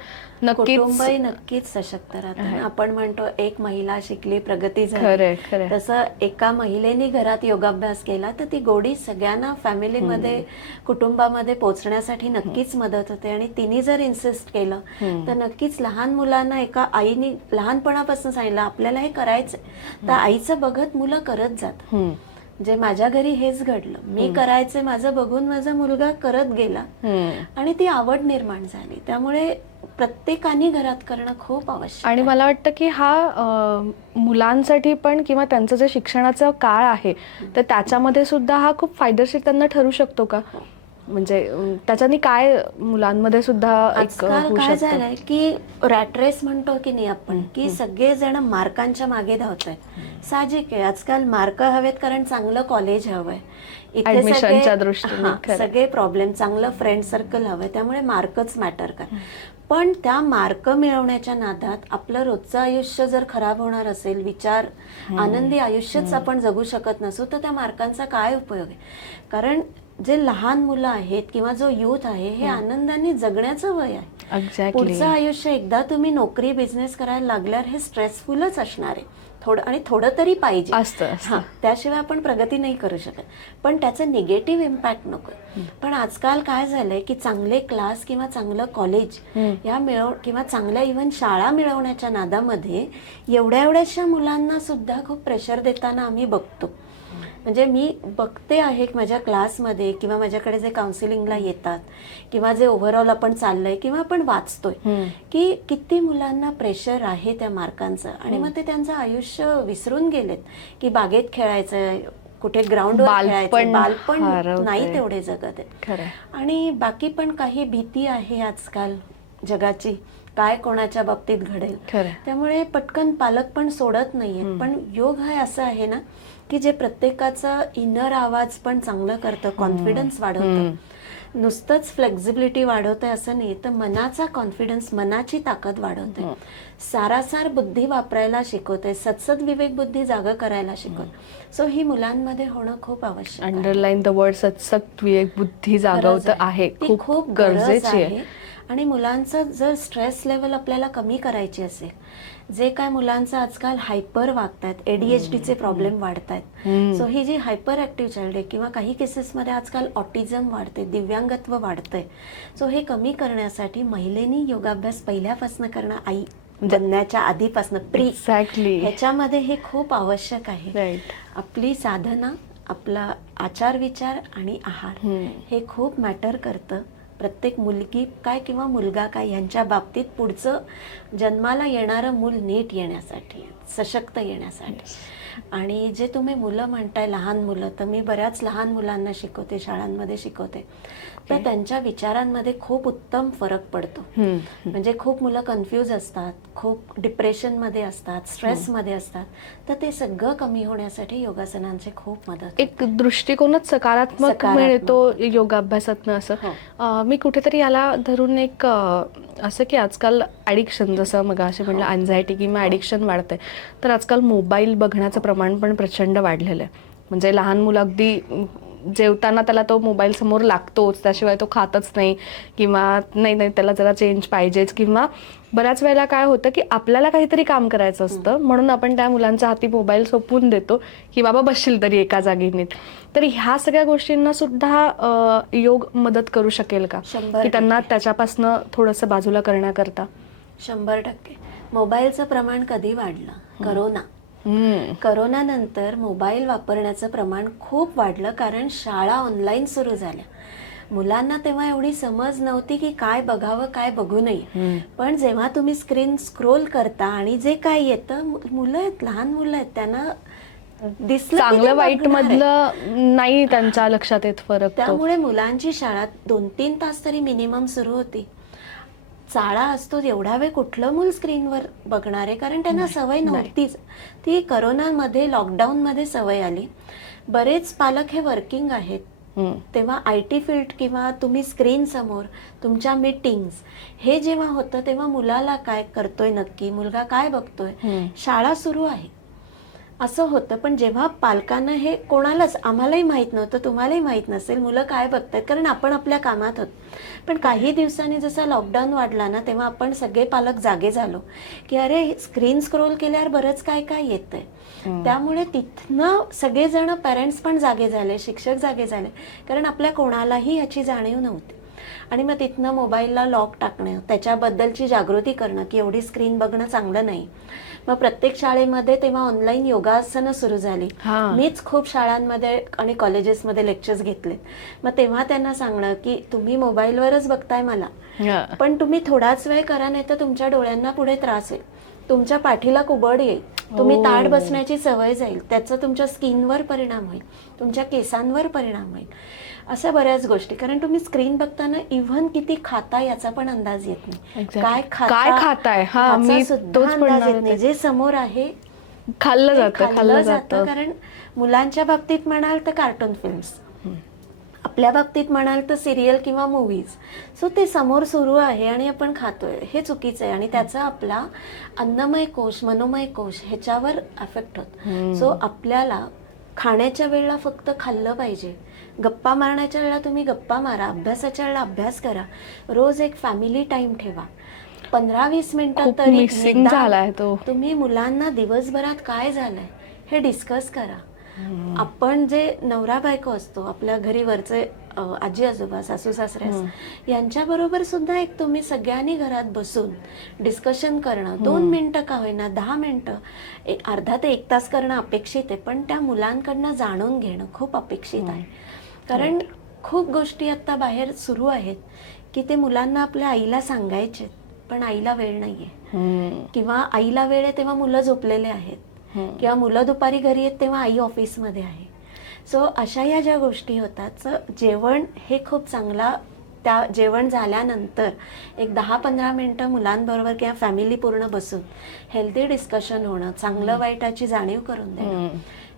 कुटुंबही नक्कीच सशक्त राहतं. आपण म्हणतो एक महिला शिकली प्रगती झाली, तसं एका महिलेने घरात योगाभ्यास केला तर ती गोडी सगळ्यांना फॅमिलीमध्ये, कुटुंबामध्ये पोहोचण्यासाठी नक्कीच मदत होते. आणि तिने जर इन्सिस्ट केलं तर नक्कीच लहान मुलांना एका आईने लहानपणापासून सांगितलं आपल्याला हे करायचंय, तर आईचं बघत मुलं करत जात. जे माझ्या घरी हेच घडलं, मी करायचे, माझं बघून माझा मुलगा करत गेला आणि ती आवड निर्माण झाली. त्यामुळे प्रत्येकाने घरात करणं खूप आवश्यक. आणि मला वाटतं की हा मुलांसाठी पण किंवा त्यांचं जे शिक्षणाचा काळ आहे तर त्याच्यामध्ये सुद्धा हा खूप फायदेशीर त्यांना ठरू शकतो का? म्हणजे त्याच्याने काय मुलांमध्ये सुद्धा आजकाल काय झालंय की रॅट रेस म्हणतो की नाही आपण, की सगळेजण मार्कांच्या मागे धावत आहेत. साहजिक आहे, आजकाल मार्क हवेत कारण चांगलं कॉलेज हवंय, इथे सगळे प्रॉब्लेम, चांगलं फ्रेंड सर्कल हवंय, त्यामुळे मार्कच मॅटर कर. पण त्या मार्क मिळवण्याच्या नादात आपलं रोजचं आयुष्य जर खराब होणार असेल, विचार आनंदी आयुष्यच आपण जगू शकत नसू, तर त्या मार्कांचा काय उपयोग आहे? कारण जे लहान मुलं आहेत किंवा जो युथ आहे हे आनंदाने जगण्याचं वय आहे. पुढचं आयुष्य एकदा तुम्ही नोकरी बिझनेस करायला लागल्यावर हे स्ट्रेसफुलच असणार आहे. थोडं तरी पाहिजे, त्याशिवाय आपण प्रगती नाही करू शकत. पण त्याचं निगेटिव्ह इम्पॅक्ट नको. पण आजकाल काय झालंय की चांगले क्लास किंवा चांगलं कॉलेज किंवा चांगल्या इव्हन शाळा मिळवण्याच्या नादामध्ये एवढ्याशा मुलांना सुद्धा खूप प्रेशर देताना आम्ही बघतो. म्हणजे मी बघते आहे माझ्या क्लासमध्ये किंवा माझ्याकडे जे काउन्सिलिंगला येतात किंवा जे ओव्हरऑल आपण चाललंय किंवा आपण वाचतोय की किती मुलांना प्रेशर आहे त्या मार्कांचं. आणि मग ते त्यांचं आयुष्य विसरून गेलेत की बागेत खेळायचं, कुठे ग्राउंडवर खेळायचं, बालपण नाही तेवढे जगत आहेत. आणि बाकी पण काही भीती आहे आजकाल जगाची, काय कोणाच्या बाबतीत घडेल, त्यामुळे पटकन पालक पण सोडत नाहीयेत. पण योग हा असं आहे ना की जे प्रत्येकाचा इनर आवाज पण चांगलं करतं, कॉन्फिडन्स वाढवतं. नुसतंच फ्लेक्झिबिलिटी वाढवतंय असं नाही, तर मनाचा कॉन्फिडन्स, मनाची ताकद वाढवते, सारासार बुद्धी वापरायला शिकवते, सत्सद विवेक बुद्धी जागा करायला शिकवते. सो ही मुलांमध्ये होणं खूप आवश्यक आहे. अंडरलाईन द वर्ड सत्सद विवेक बुद्धी जागवतं आहे, खूप गरजेची आहे. आणि मुलांचं जर स्ट्रेस लेवल आपल्याला कमी करायची असेल, जे काय मुलांचं आजकाल हायपर वागतायत, ADHDचे प्रॉब्लेम वाढतायत. सो ही जी हायपर ऍक्टिव्ह चाइल्ड आहे किंवा काही केसेसमध्ये आजकाल ऑटिझम वाढते, दिव्यांगत्व वाढतंय. सो हे कमी करण्यासाठी महिलेनी योगाभ्यास पहिल्यापासून करणं, आई बनण्याच्या आधीपासून ह्याच्यामध्ये हे खूप आवश्यक आहे. आपली साधना, आपला आचार विचार आणि आहार हे खूप मॅटर करतं. प्रत्येक मुलगी काय किंवा मुलगा काय यांच्या बाबतीत पुढचं जन्माला येणारं मूल नीट येण्यासाठी, सशक्त येण्यासाठी. आणि जे तुम्ही मुलं म्हणताय लहान मुलं, तर मी बऱ्याच लहान मुलांना शिकवते, शाळांमध्ये शिकवते, तर त्यांच्या विचारांमध्ये खूप उत्तम फरक पडतो. म्हणजे खूप मुलं कन्फ्यूज असतात, खूप डिप्रेशनमध्ये असतात, स्ट्रेसमध्ये असतात, तर ते सगळं कमी होण्यासाठी योगासनांचे खूप मदत. एक दृष्टिकोनच सकारात्मक मिळतो योगाभ्यासातनं असं. मी कुठेतरी याला धरून एक असं की आजकाल ॲडिक्शन, जसं मग असे म्हणलं अँझायटी किंवा ॲडिक्शन वाढतंय, तर आजकाल मोबाईल बघण्याचं प्रमाण पण प्रचंड वाढलेलं आहे. म्हणजे लहान मुलं अगदी जेवताना त्याला तो मोबाईल समोर लागतोच, त्याशिवाय तो खातच नाही, किंवा नाही त्याला जरा चेंज पाहिजेच. किंवा बऱ्याच वेळेला काय होतं की आपल्याला काहीतरी काम करायचं असतं म्हणून आपण त्या मुलांच्या हाती मोबाईल सोपवून देतो की बाबा बसशील तरी एका जागी नीट. तर ह्या सगळ्या गोष्टींना सुद्धा योग मदत करू शकेल का, की त्यांना त्याच्यापासनं थोडंसं बाजूला करण्याकरता? 100%. मोबाईलचं प्रमाण कधी वाढलं? करोना नंतर मोबाईल वापरण्याचं प्रमाण खूप वाढलं, कारण शाळा ऑनलाईन सुरू झाल्या. मुलांना तेव्हा एवढी समज नव्हती की काय बघावं काय बघू नये. पण जेव्हा तुम्ही स्क्रीन स्क्रोल करता आणि जे काय येतं, मुलं आहेत, लहान मुलं आहेत, त्यांना दिसलं चांगलं वाईट मधलं नाही त्यांच्या लक्षात येत फरक. त्यामुळे मुलांची शाळा 2-3 तास तरी मिनिमम सुरू होती. चाळा असतो एवढा वेळ कुठलं मूल स्क्रीनवर बघणार आहे, कारण त्यांना सवय नव्हतीच. ती करोनामध्ये, लॉकडाऊनमध्ये सवय आली. बरेच पालक हे वर्किंग आहेत, तेव्हा IT फील्ड किंवा तुम्ही स्क्रीन समोर तुमच्या मीटिंग्स हे जेव्हा होतं, तेव्हा मुलाला काय करतोय नक्की, मुलगा काय बघतोय, शाळा सुरू आहे असं होतं. पण जेव्हा पालकांना हे कोणालाच, आम्हालाही माहीत नव्हतं, तुम्हालाही माहीत नसेल मुलं काय बघतायत, कारण आपण आपल्या कामात होतो. पण काही दिवसांनी जसा लॉकडाऊन वाढला ना, तेव्हा आपण सगळे पालक जागे झालो की अरे स्क्रीन स्क्रोल केल्यावर बरंच काय काय येतंय. त्यामुळे तिथनं सगळेजण, पॅरेंट्स पण जागे झाले, शिक्षक जागे झाले, कारण आपल्या कोणालाही याची जाणीव नव्हती. आणि मग तिथनं मोबाईलला लॉक टाकणं, त्याच्याबद्दलची जागृती करणं की एवढी स्क्रीन बघणं चांगलं नाही. मग प्रत्येक शाळेमध्ये तेव्हा ऑनलाईन योगासनं सुरू झाली. मीच खूप शाळांमध्ये आणि कॉलेजेसमध्ये लेक्चर्स घेतले. मग तेव्हा त्यांना सांगणं की तुम्ही मोबाईलवरच बघताय मला, पण तुम्ही थोडाच वेळ करा, नाही तर तुमच्या डोळ्यांना पुढे त्रास होईल, तुमच्या पाठीला कुबड येईल, तुम्ही ताठ बसण्याची सवय जाईल, त्याचा तुमच्या स्किनवर परिणाम होईल, तुमच्या केसांवर परिणाम होईल, अशा बऱ्याच गोष्टी. कारण तुम्ही स्क्रीन बघताना इव्हन किती खाता याचा पण अंदाज येत नाही. काय खाताय सुद्धा अंदाज येत नाही. जे समोर आहे खाल्लं जातं. कारण मुलांच्या बाबतीत म्हणाल तर कार्टून फिल्म्स, आपल्या बाबतीत म्हणाल तर सिरियल किंवा मूवीज. सो ते समोर सुरू आहे आणि आपण खातोय, हे चुकीचं आहे. आणि त्याचा आपला अन्नमय कोश, मनोमय कोश ह्याच्यावर अफेक्ट होत. सो आपल्याला खाण्याच्या वेळेला फक्त खाल्लं पाहिजे, गप्पा मारण्याच्या वेळेला तुम्ही गप्पा मारा, अभ्यासाच्या वेळेला अभ्यास करा, रोज एक फॅमिली टाइम ठेवा, 15-20 मिनिटं तरी झालाय तो. तुम्ही मुलांना दिवसभरात काय झालंय हे डिस्कस करा. आपण जे नवरा बायको असतो, आपल्या घरी वरचे आजी आजोबा, सासू सासरे, यांच्याबरोबर सुद्धा एक तुम्ही सगळ्यांनी घरात बसून डिस्कशन करणं, 2 मिनिटं का होईना, 10 मिनिटं, अर्धा ते 1 तास करणं अपेक्षित आहे. पण त्या मुलांकडनं जाणून घेणं खूप अपेक्षित आहे. कारण खूप गोष्टी आता बाहेर सुरू आहेत की ते मुलांना आपल्या आईला सांगायचे, पण आईला वेळ नाहीये, किंवा आईला वेळ आहे तेव्हा मुलं झोपलेले आहेत, किंवा मुलं दुपारी घरी आहेत तेव्हा आई ऑफिसमध्ये आहे. सो अशा या ज्या गोष्टी होतात, जेवण हे खूप चांगला, त्या जेवण झाल्यानंतर एक 10-15 मिनिटं मुलांबरोबर किंवा फॅमिली पूर्ण बसून हेल्दी डिस्कशन होणं, चांगलं वाईटाची जाणीव करून देणं,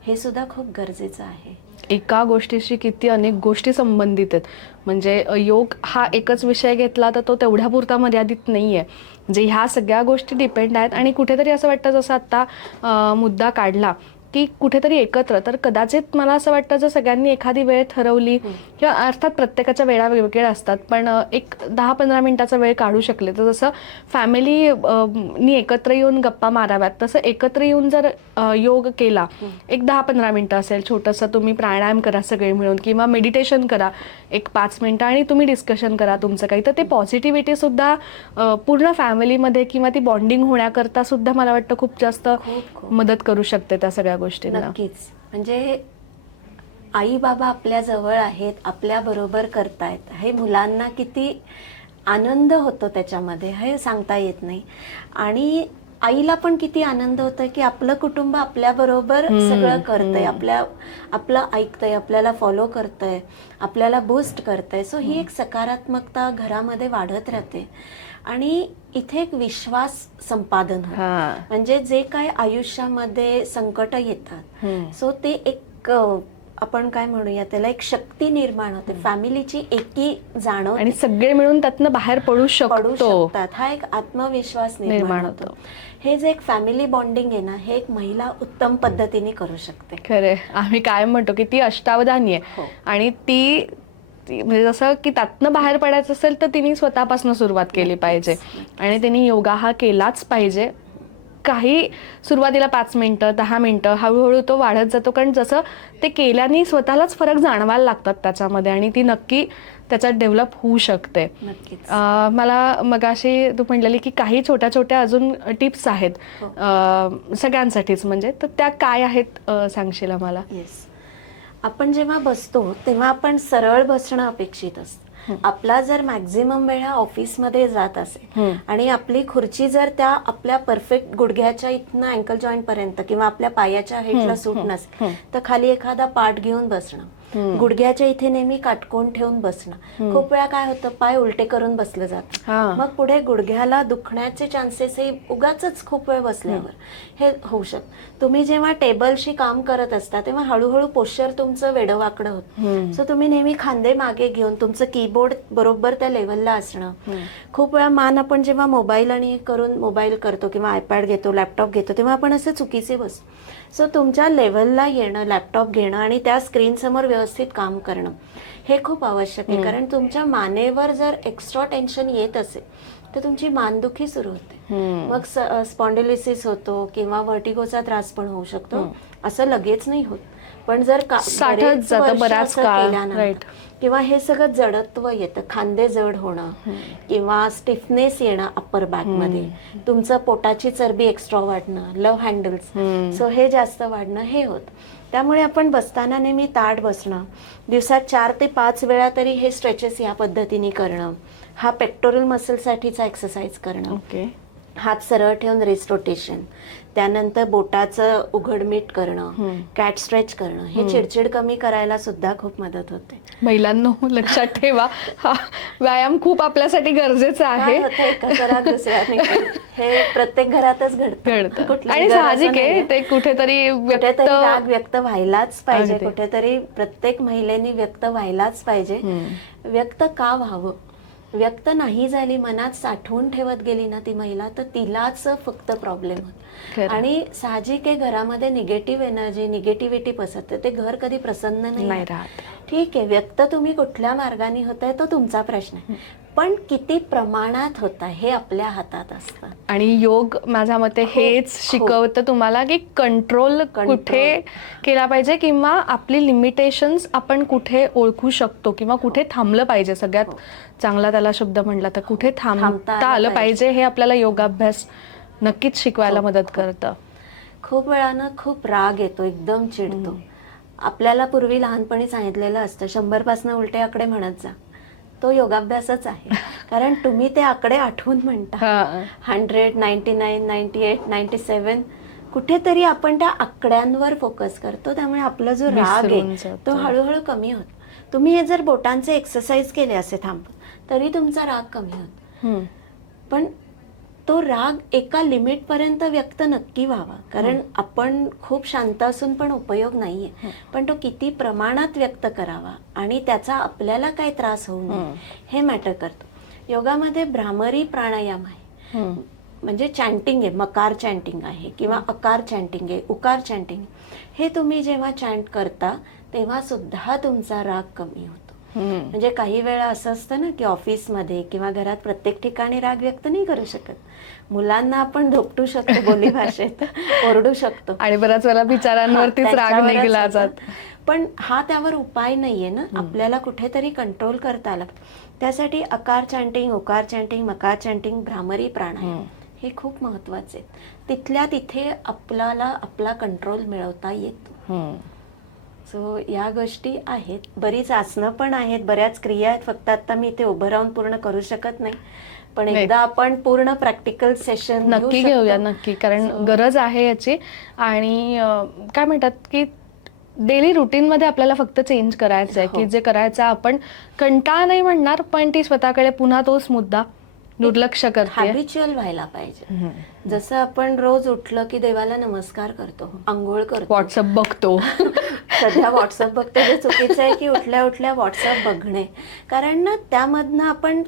हे सुद्धा खूप गरजेचं आहे. एका गोष्टीशी किती अनेक गोष्टी संबंधित आहेत. म्हणजे योग हा एकच विषय घेतला तर तो तेवढ्यापुरता मर्यादित नाहीये. म्हणजे ह्या सगळ्या गोष्टी डिपेंड आहेत. आणि कुठेतरी असं वाटतं, जसं आता मुद्दा काढला की कुठेतरी एकत्र, तर कदाचित मला असं वाटतं जर सगळ्यांनी एखादी वेळ ठरवली, किंवा अर्थात प्रत्येकाच्या वेळा वेगवेगळ्या असतात, पण एक 10-15 मिनिटाचा वेळ काढू शकले, तर जसं फॅमिली एकत्र येऊन गप्पा माराव्यात, तसं एकत्र येऊन जर योग केला, एक 10-15 मिनिटं असेल, छोटंसं तुम्ही प्राणायाम करा सगळे मिळून, किंवा मेडिटेशन करा एक 5 मिनिटं, आणि तुम्ही डिस्कशन करा तुमचं काही, तर ते पॉझिटिव्हिटी सुद्धा पूर्ण फॅमिलीमध्ये किंवा ती बॉन्डिंग होण्याकरता सुद्धा मला वाटतं खूप जास्त मदत करू शकते त्या सगळ्या गोष्टींना. नक्कीच. म्हणजे आई बाबा आपल्या जवळ आहेत, आपल्या बरोबर करतायत, हे मुलांना किती आनंद होतो त्याच्यामध्ये हे सांगता येत नाही. आणि आईला पण किती आनंद होतोय की आपलं कुटुंब आपल्या बरोबर सगळं करतंय, आपलं ऐकतंय, आपल्याला फॉलो करतंय, आपल्याला बूस्ट करतंय. सो ही एक सकारात्मकता घरामध्ये वाढत राहते आणि इथे एक विश्वास संपादन होतं. म्हणजे जे काय आयुष्यामध्ये संकट येतात, सो ते एक आपण काय म्हणूया त्याला एक शक्ती निर्माण होते, फॅमिलीची एकी जाणवते आणि सगळे मिळून त्यातनं बाहेर पडू शकतात. हा एक आत्मविश्वास निर्माण होतो. हे जे एक फॅमिली बॉन्डिंग आहे ना, हे एक महिला उत्तम पद्धतीने करू शकते. खरे, आम्ही काय म्हणतो की ती अष्टावधानी आहे आणि ती म्हणजे जसं की त्यातनं बाहेर पडायचं असेल तर तिने स्वतःपासून सुरुवात केली पाहिजे आणि तिने योगा हा केलाच पाहिजे. काही सुरुवातीला 5 मिनिटं 10 मिनिटं हळूहळू तो वाढत जातो, कारण जसं ते केल्याने स्वतःलाच फरक जाणवायला लागतात त्याच्यामध्ये आणि ती नक्की त्याच्यात डेव्हलप होऊ शकते. मला मगाशी तू म्हणलेली की काही छोट्या छोट्या अजून टिप्स आहेत सगळ्यांसाठीच, म्हणजे तर त्या काय आहेत सांगशील मला? येस, आपण जेव्हा बसतो तेव्हा आपण सरळ बसणं अपेक्षित असतं. आपला जर मॅक्झिमम वेळ हा ऑफिसमध्ये जात असेल आणि आपली खुर्ची जर त्या आपल्या परफेक्ट गुडघ्याच्या इथनं अँकल जॉईंट पर्यंत किंवा आपल्या पायाच्या हेडला सूट नसेल तर खाली एखादा पाठ घेऊन बसणं, गुडघ्याच्या इथे नेहमी काटकोन ठेवून बसणं. खूप वेळा काय होतं, पाय उलटे करून बसलं जातं, मग पुढे गुडघ्याला दुखण्याचे चान्सेस हे उगाच खूप वेळ बसल्यावर हे होऊ शकतं. तुम्ही जेव्हा टेबलशी काम करत असता तेव्हा हळूहळू पोश्चर तुमचं वेडवाकडं होतं. सो तुम्ही नेहमी खांदे मागे घेऊन तुमचं कीबोर्ड बरोबर त्या लेवलला असणं. खूप वेळा मान आपण जेव्हा मोबाईल आणि करून मोबाईल करतो किंवा आयपॅड घेतो, लॅपटॉप घेतो, तेव्हा आपण असं चुकीचे बसतो. सो तुमच्या लेवलला येणं, लॅपटॉप घेणं आणि त्या स्क्रीन समोर व्यवस्थित काम करणं हे खूप आवश्यक आहे. कारण तुमच्या मानेवर जर एक्स्ट्रा टेन्शन येत असेल तर तुमची मानदुखी सुरू होते, मग स्पॉन्डिलिसिस होतो किंवा व्हर्टिगोचा त्रास पण होऊ शकतो. असं लगेच नाही होत, पण जर बराच काळ किंवा हे सगळं जडत्व येतं, खांदे जड होणं किंवा स्टिफनेस येणं अप्पर बॅक मध्ये, तुमचं पोटाची चरबी एक्स्ट्रा वाढणं, लव्ह हँडल्स, सो हे जास्त वाढणं हे होत. त्यामुळे आपण बसताना नेहमी ताठ बसणं, दिवसात 4 ते 5 वेळा तरी हे स्ट्रेचेस या पद्धतीने करणं, हा पेक्टोरल मसलसाठीचा एक्सरसाइज करणं. हात सरळ ठेवून रिस्ट रोटेशन, त्यानंतर बोटाचं उघडमीट करणं, कॅट स्ट्रेच करणं, हे चिडचिड कमी करायला सुद्धा खूप मदत होते. महिलांनो लक्षात ठेवा, हा व्यायाम खूप आपल्यासाठी गरजेचा आहे. हे प्रत्येक घरातच घडतं आणि साहजिक आहे, ते कुठेतरी राग व्यक्त व्हायलाच पाहिजे, कुठेतरी प्रत्येक महिलेनी व्यक्त व्हायलाच पाहिजे. व्यक्त का व्हावं? व्यक्त नाही झाली, मनात साठवून ठेवत गेली ना ती महिला, तर तिलाच फक्त प्रॉब्लेम होतो. आणि साहजिक आहे, घरामध्ये निगेटिव्ह एनर्जी, निगेटिव्हिटी पसरते, ते घर कधी प्रसन्न नाही राहत. ठीक आहे, व्यक्त तुम्ही कुठल्या मार्गाने होताय तो तुमचा प्रश्न आहे, पण किती प्रमाणात होता हे आपल्या हातात असतं. आणि योग माझ्या मते हेच शिकवतं तुम्हाला की कंट्रोल कुठे केला पाहिजे किंवा आपली लिमिटेशन्स आपण कुठे ओळखू शकतो किंवा कुठे थांबलं पाहिजे. सगळ्यात चांगला त्याला शब्द म्हटला तर कुठे थांबता आलं पाहिजे, हे आपल्याला योगाभ्यास नक्कीच शिकवायला मदत करतं. खूप वेळानं खूप राग येतो, एकदम चिडतो. आपल्याला पूर्वी लहानपणी सांगितलेलं असतं 100 पासून उलटे आकडे म्हणत जा, तो योगाभ्यासच आहे. कारण तुम्ही ते आकडे आठवून म्हणता, 100, 99, 98, 97, कुठेतरी आपण त्या आकड्यांवर फोकस करतो. त्यामुळे आपला जो राग आहे तो हळूहळू कमी होतो. तुम्ही हे जर बोटांचे एक्सरसाइज केले असे थांबून तरी तुमचा राग कमी होतो, पण तो राग एका लिमिट पर्यंत व्यक्त नक्की व्हावा. कारण आपण खूप शांत असून पण उपयोग नाहीये, पण तो किती प्रमाणात व्यक्त करावा आणि त्याचा आपल्याला काय त्रास होऊ नये हे मॅटर करतो. योगामध्ये भ्रामरी प्राणायाम आहे, म्हणजे चॅन्टिंग आहे, मकार चॅन्टिंग आहे किंवा अकार चॅन्टिंग आहे, उकार चॅन्टिंग. हे तुम्ही जेव्हा चॅन्ट करता तेव्हा सुद्धा तुमचा राग कमी होतो. म्हणजे काही वेळा असं असतं ना की ऑफिसमध्ये किंवा घरात प्रत्येक ठिकाणी राग व्यक्त नाही करू शकत. मुलांना आपण धोपटू शकतो, बोली भाषेत ओरडू शकतो आणि बऱ्याच वेळा बिचारांवरतीच राग निघाला जात, पण हा त्यावर उपाय नाहीये ना. आपल्याला कुठेतरी कंट्रोल करता आला. त्यासाठी अकार चॅन्टिंग, उकार चॅन्टिंग, मकार चॅन्टिंग, भ्रामरी प्राणायाम हे खूप महत्वाचे. तिथल्या तिथे आपल्याला आपला कंट्रोल मिळवता येतो. सो या गोष्टी आहेत. बरीच आसनं पण आहेत, बऱ्याच क्रिया आहेत, फक्त आता मी इथे उभं राहून पूर्ण करू शकत नाही, पण एकदा आपण पूर्ण प्रॅक्टिकल सेशन नक्की घेऊया, नक्की, कारण गरज आहे याची. आणि काय म्हणतात की डेली रुटीनमध्ये आपल्याला फक्त चेंज करायचं आहे, की जे करायचं आपण कंटाळा नाही म्हणणार, पण ती स्वतःकडे पुन्हा तोच मुद्दा दुर्लक्ष करते. हॅबिच्युअल व्हायला पाहिजे. जसं आपण रोज उठलं की देवाला नमस्कार करतो, आंघोळ करतो, व्हॉट्सअप बघतो. सध्या व्हॉट्सअप बघतो, ते चुकीचं आहे की उठल्या उठल्या व्हॉट्सअप बघणे. कारण ना त्यामधनं आपण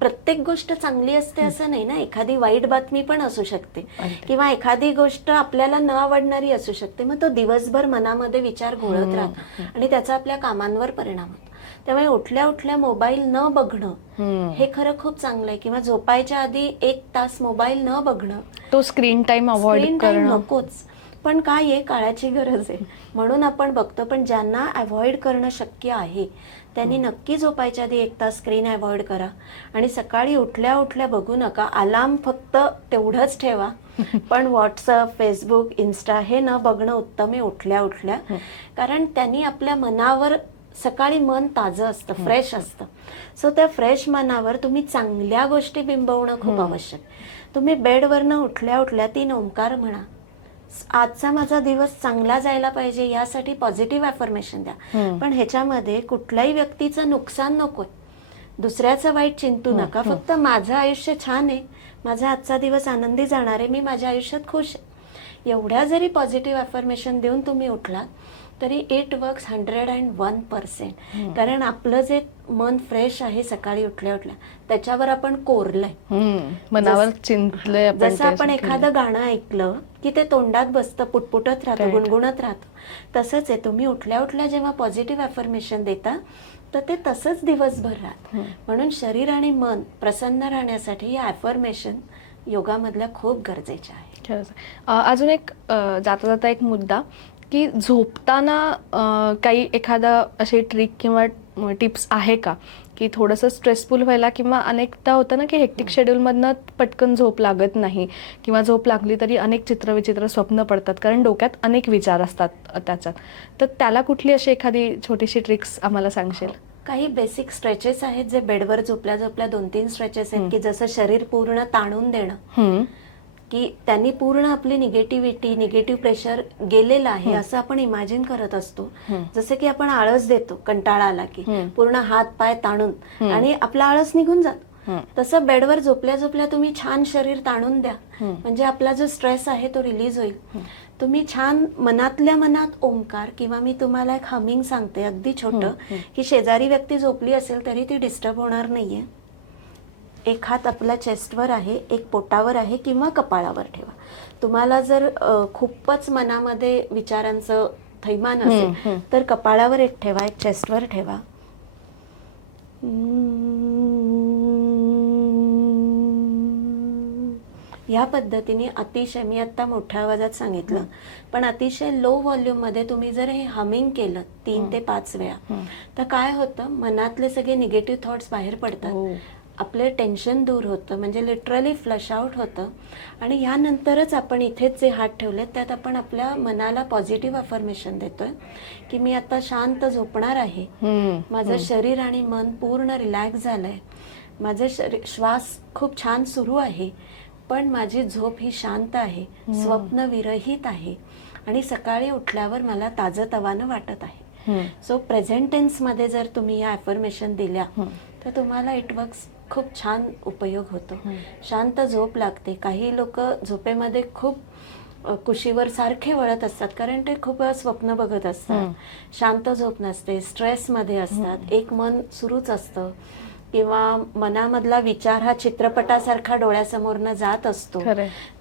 प्रत्येक गोष्ट चांगली असते असं नाही ना, एखादी वाईट बातमी पण असू शकते किंवा एखादी गोष्ट आपल्याला न आवडणारी असू शकते. मग तो दिवसभर मनामध्ये विचार घोळत राहतो आणि त्याचा आपल्या कामांवर परिणाम होतो. त्यामुळे उठल्या उठल्या मोबाईल न बघणं हे खरं खूप चांगलं आहे. किंवा झोपायच्या आधी 1 तास मोबाईल न बघणं, तो स्क्रीन टाइम अवॉइड करणं नकोच. पण काय आहे, काळाची गरज आहे म्हणून आपण बघतो. पण ज्यांना अवॉइड करणं शक्य आहे त्यांनी नक्की झोपायच्या आधी 1 तास स्क्रीन अवॉइड करा. आणि सकाळी उठल्या उठल्या बघू नका. अलार्म फक्त तेवढंच ठेवा, पण व्हॉट्सअप, फेसबुक, इन्स्टा हे न बघणं उत्तम आहे उठल्या उठल्या. कारण त्यांनी आपल्या मनावर, सकाळी मन ताजं असतं, फ्रेश असतं. सो त्या फ्रेश मनावर तुम्ही चांगल्या गोष्टी बिंबवणं खूप आवश्यक. तुम्ही बेडवरनं उठल्या उठल्या 3 ओंकार म्हणा. आजचा माझा दिवस चांगला जायला पाहिजे यासाठी पॉझिटिव्ह अफर्मेशन द्या. पण ह्याच्यामध्ये कुठल्याही व्यक्तीचं नुकसान नकोय, दुसऱ्याचं वाईट चिंतू नका. फक्त माझं आयुष्य छान आहे, माझा आजचा दिवस आनंदी जाणार आहे, मी माझ्या आयुष्यात खुश आहे, एवढ्या जरी पॉझिटिव्ह अफर्मेशन देऊन तुम्ही उठलात तरी इट वर्क्स 101%. कारण आपलं जे मन फ्रेश आहे सकाळी उठल्या उठल्या, त्याच्यावर आपण कोरलंय, मनावर चिंतलंय. जसं आपण एखादं गाणं ऐकलं की ते तोंडात बसतं, पुटपुटत राहतं, गुणगुणत राहतं. तसंच आहे, तुम्ही उठल्या उठल्या जेव्हा पॉझिटिव्ह अफर्मेशन देता तर ते तसंच दिवसभर राहतं. म्हणून शरीर आणि मन प्रसन्न राहण्यासाठी या अफर्मेशन योगामधल्या खूप गरजेच्या आहे. अजून एक जाता जाता एक मुद्दा, की झोपताना काही एखादा अशी ट्रिक किंवा टिप्स आहे का, की थोडंसं स्ट्रेसफुल व्हायला, किंवा अनेकदा होतं ना की हेक्टिक शेड्यूलमधनं पटकन झोप लागत नाही, किंवा झोप लागली तरी अनेक चित्रविचित्र स्वप्न पडतात, कारण डोक्यात अनेक विचार असतात त्याच्यात. तर त्याला कुठली अशी एखादी छोटीशी ट्रिक्स आम्हाला सांगशील? काही बेसिक स्ट्रेचेस आहेत जे बेडवर झोपल्या झोपल्या 2-3 स्ट्रेचेस आहेत की जसं शरीर पूर्ण ताणून देणं, की त्यांनी पूर्ण आपली निगेटिव्हिटी, निगेटिव्ह प्रेशर गेलेलं आहे असं आपण इमॅजिन करत असतो. जसं की आपण आळस देतो कंटाळा आला की, पूर्ण हात पाय ताणून आणि आपला आळस निघून जातो. तसं बेडवर झोपल्या झोपल्या तुम्ही छान शरीर ताणून द्या, म्हणजे आपला जो स्ट्रेस आहे तो रिलीज होईल. तुम्ही छान मनातल्या मनात ओंकार, किंवा मी तुम्हाला एक हमिंग सांगते अगदी छोटं, की शेजारी व्यक्ती झोपली असेल तरी ती डिस्टर्ब होणार नाहीये. एक हात आपल्या चेस्टवर आहे, एक पोटावर आहे किंवा कपाळावर ठेवा. तुम्हाला जर खूपच मनामध्ये विचारांचं थैमान असेल तर कपाळावर एक ठेवा, एक चेस्टवर ठेवा. या पद्धतीने अतिशय, मी आता मोठ्या आवाजात सांगितलं, पण अतिशय लो व्हॉल्यूम मध्ये तुम्ही जर हे हमिंग केलं 3 ते 5 वेळा तर काय होतं, मनातले सगळे निगेटिव्ह थॉट्स बाहेर पडतात, आपले टेन्शन दूर होतं, म्हणजे लिटरली फ्लश आउट होतं. आणि यानंतरच आपण इथेच जे हात ठेवलेत त्यात आपण आपल्या मनाला पॉझिटिव्ह अफर्मेशन देतोय की मी आता शांत झोपणार आहे, माझं शरीर आणि मन पूर्ण रिलॅक्स झालंय, माझे श्वास खूप छान सुरू आहे, पण माझी झोप ही शांत आहे, स्वप्न विरहित आहे आणि सकाळी उठल्यावर मला ताजंतवानं वाटत आहे. सो प्रेझेंट टेन्स मध्ये जर तुम्ही या अफर्मेशन दिल्या तर तुम्हाला इट वर्क्स खूप छान उपयोग होतो. शांत झोप लागते. काही लोक झोपेमध्ये खूप कुशीवर सारखे वळत असतात कारण ते खूप स्वप्न बघत असतात, शांत झोप नसते, स्ट्रेसमध्ये असतात, एक मन सुरूच असतं किंवा मनामधला विचार हा चित्रपटासारखा डोळ्यासमोरनं जात असतो.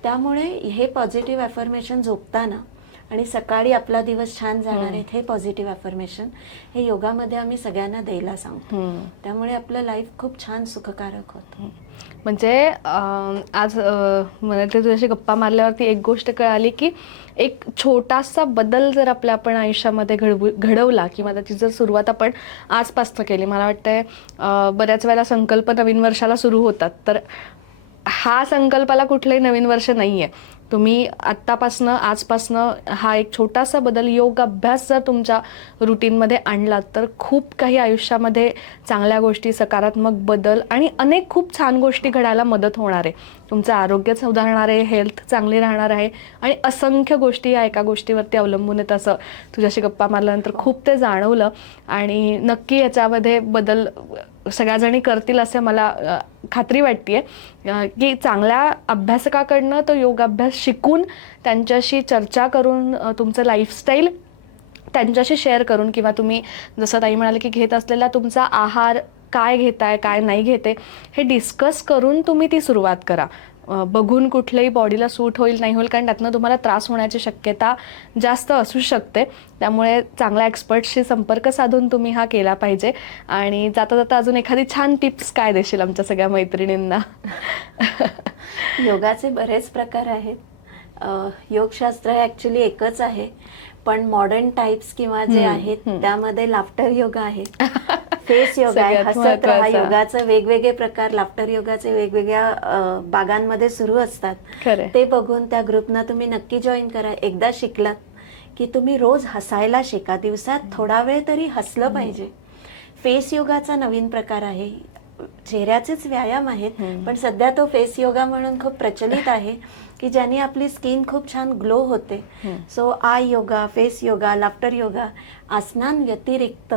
त्यामुळे हे पॉझिटिव्ह अफर्मेशन झोपताना आणि सकाळी आपला दिवस छान जाणार आहे हे पॉझिटिव्ह अफर्मेशन हे योगामध्ये आम्ही सगळ्यांना द्यायला सांगतो. त्यामुळे आपलं लाईफ खूप छान सुखकारक होतं. म्हणजे आज मला तुझ्याशी गप्पा मारल्यावरती एक गोष्ट कळाली, की एक छोटासा बदल जर आपण आयुष्यामध्ये घडवला किंवा त्याची जर सुरुवात आपण आजपासून केली, मला वाटतंय बऱ्याच वेळेला संकल्प नवीन वर्षाला सुरू होतात, तर हा संकल्पाला कुठलंही नवीन वर्ष नाहीये, तुम्ही आत्तापासनं आजपासनं हा एक छोटासा बदल योग अभ्यास जर तुमच्या रुटीनमध्ये आणलात तर खूप काही आयुष्यामध्ये चांगल्या गोष्टी, सकारात्मक बदल आणि अनेक खूप छान गोष्टी घडायला मदत होणार आहे. तुमचं आरोग्य सुधारणार आहे, हेल्थ चांगली राहणार आहे आणि असंख्य गोष्टी या एका गोष्टीवरती अवलंबून आहेत. असं तुझ्याशी गप्पा मारल्यानंतर खूप ते जाणवलं आणि नक्की याच्यामध्ये बदल सगळ्याजणी करतील असे मला खात्री वाटते की चांगल्या अभ्यासकाकडनं तो योगाभ्यास शिकून त्यांच्याशी चर्चा करून तुमचं लाईफस्टाईल त्यांच्याशी शेअर करून किंवा तुम्ही जसं ताई म्हणाले की घेत असलेला तुमचा आहार काय घेताय काय नाही घेते हे डिस्कस करून तुम्ही ती सुरुवात करा. बघून कुठल्याही बॉडीला सूट होईल नाही होईल कारण त्यातनं तुम्हाला त्रास होण्याची शक्यता जास्त असू शकते. त्यामुळे चांगल्या एक्सपर्ट्सशी संपर्क साधून तुम्ही हा केला पाहिजे. आणि जाता जाता अजून एखादी छान टिप्स काय देशील आमच्या सगळ्या मैत्रिणींना? योगाचे बरेच प्रकार आहेत. योगशास्त्र हे ॲक्च्युली एकच आहे, पण मॉडर्न टाइप्स किंवा जे आहेत त्यामध्ये लाफ्टर योगा आहे, फेस योगा आहे, हसत राहा योगाचे वेगवेगळे प्रकार, लाफ्टर योगाचे वेगवेगळ्या भागांमध्ये सुरू असतात. ते बघून त्या ग्रुपना तुम्ही नक्की जॉईन करा. एकदा शिकलात की तुम्ही रोज हसायला शिका. दिवसात थोडा वेळ तरी हसलं पाहिजे. फेस योगाचा नवीन प्रकार आहे. चेहऱ्याचेच व्यायाम आहेत, पण सध्या तो फेस योगा म्हणून खूप प्रचलित आहे की ज्याने आपली स्किन खूप छान ग्लो होते. So eye yoga, face yoga, laughter yoga आसनांव्यतिरिक्त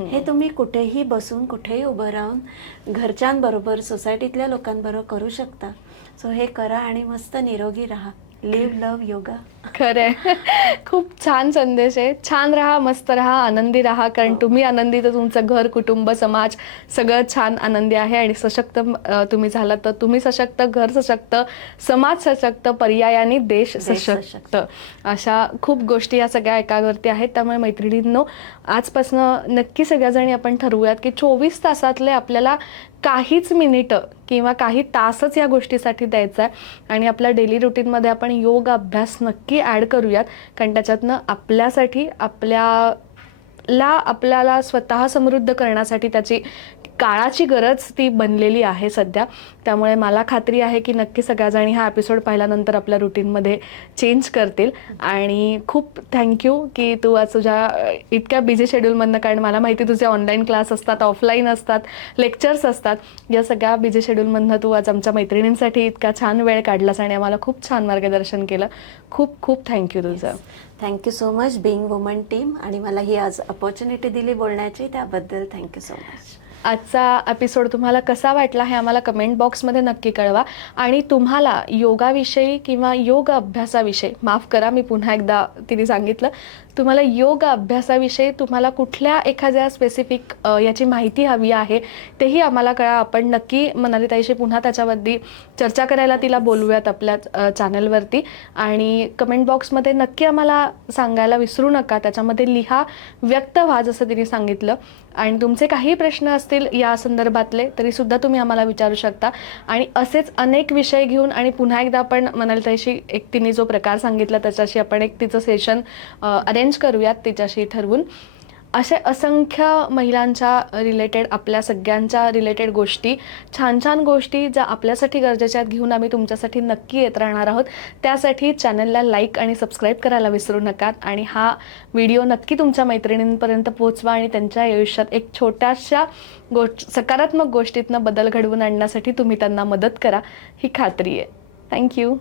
हे तुम्ही कुठेही बसून, कुठेही उभं राहून घरच्यांबरोबर, सोसायटीतल्या लोकांबरोबर करू शकता. सो हे करा आणि मस्त निरोगी राहा. Live love yoga. खरंय. खूप छान संदेश आहे. छान राहा, मस्त राहा, आनंदी राहा. कारण तुम्ही आनंदी तर तुमचं घर, कुटुंब, समाज सगळं छान आनंदी आहे. आणि सशक्त तुम्ही झालात तर तुम्ही सशक्त, घर सशक्त, समाज सशक्त, पर्यायाने देश सशक्त. अशा खूप गोष्टी या सगळ्या एकावरती आहेत. त्यामुळे मैत्रिणींनो, आजपासून नक्की सगळ्याजणी आपण ठरवूयात की 24 तासातले आपल्याला काहीच मिनिटं किंवा काही तासच या गोष्टीसाठी द्यायचं आहे. आणि आपल्या डेली रुटीनमध्ये आपण योग अभ्यास नक्की ॲड करूयात. कारण त्याच्यातनं आपल्यासाठी आपल्याला स्वतः समृद्ध करण्यासाठी त्याची काळाची गरज ती बनलेली आहे सध्या. त्यामुळे मला खात्री आहे की नक्की सगळ्याजणी हा एपिसोड पाहिल्यानंतर आपल्या रुटीनमध्ये चेंज करतील. आणि खूप थँक्यू की तू आज तुझ्या इतक्या बिझी शेड्यूलमधनं, कारण मला माहिती तुझे ऑनलाईन क्लास असतात, ऑफलाईन असतात, लेक्चर्स असतात, या सगळ्या बिझी शेड्यूलमधनं तू आज आमच्या मैत्रिणींसाठी इतका छान वेळ काढलास आणि आम्हाला खूप छान मार्गदर्शन केलं. खूप खूप थँक्यू तुझं. Thank you so much being woman team. आणि मला ही आज अपॉर्च्युनिटी दिली बोलण्याची, त्याबद्दल थँक्यू सो मच. आजचा एपिसोड तुम्हाला कसा वाटला हे आम्हाला कमेंट बॉक्समध्ये नक्की कळवा. आणि तुम्हाला योगाविषयी किंवा योग अभ्यासाविषयी, माफ करा मी पुन्हा एकदा तिने सांगितलं, तुम्हाला योग अभ्यासाविषयी तुम्हाला कुठल्या एखाद्या स्पेसिफिक याची माहिती हवी आहे तेही आम्हाला कळा. आपण नक्की मनाली ताईशी पुन्हा त्याच्यावरती चर्चा करायला तिला बोलूयात आपल्या चॅनलवरती. आणि कमेंट बॉक्समध्ये नक्की आम्हाला सांगायला विसरू नका. त्याच्यामध्ये लिहा, व्यक्त व्हा जसं तिने सांगितलं. आणि तुमचे काही प्रश्न असतील या संदर्भातले तरीसुद्धा तुम्ही आम्हाला विचारू शकता. आणि असेच अनेक विषय घेऊन आणि पुन्हा एकदा आपण मनाली ताईशी एक तिने जो प्रकार सांगितला त्याच्याशी आपण एक तिचं सेशन अरेंज करूयात तिच्याशी ठरवून. असे असंख्य महिलांच्या रिलेटेड, आपल्या सगळ्यांच्या रिलेटेड गोष्टी, छान छान गोष्टी ज्या आपल्यासाठी गरजेच्या आहेत घेऊन आम्ही तुमच्यासाठी नक्की येत राहणार आहोत. त्यासाठी चॅनलला लाईक आणि सबस्क्राईब करायला विसरू नका. आणि हा व्हिडिओ नक्की तुमच्या मैत्रिणींपर्यंत पोहोचवा आणि त्यांच्या आयुष्यात एक छोट्याशा सकारात्मक गोष्टीतनं बदल घडवून आणण्यासाठी तुम्ही त्यांना मदत करा, ही खात्री आहे. थँक्यू.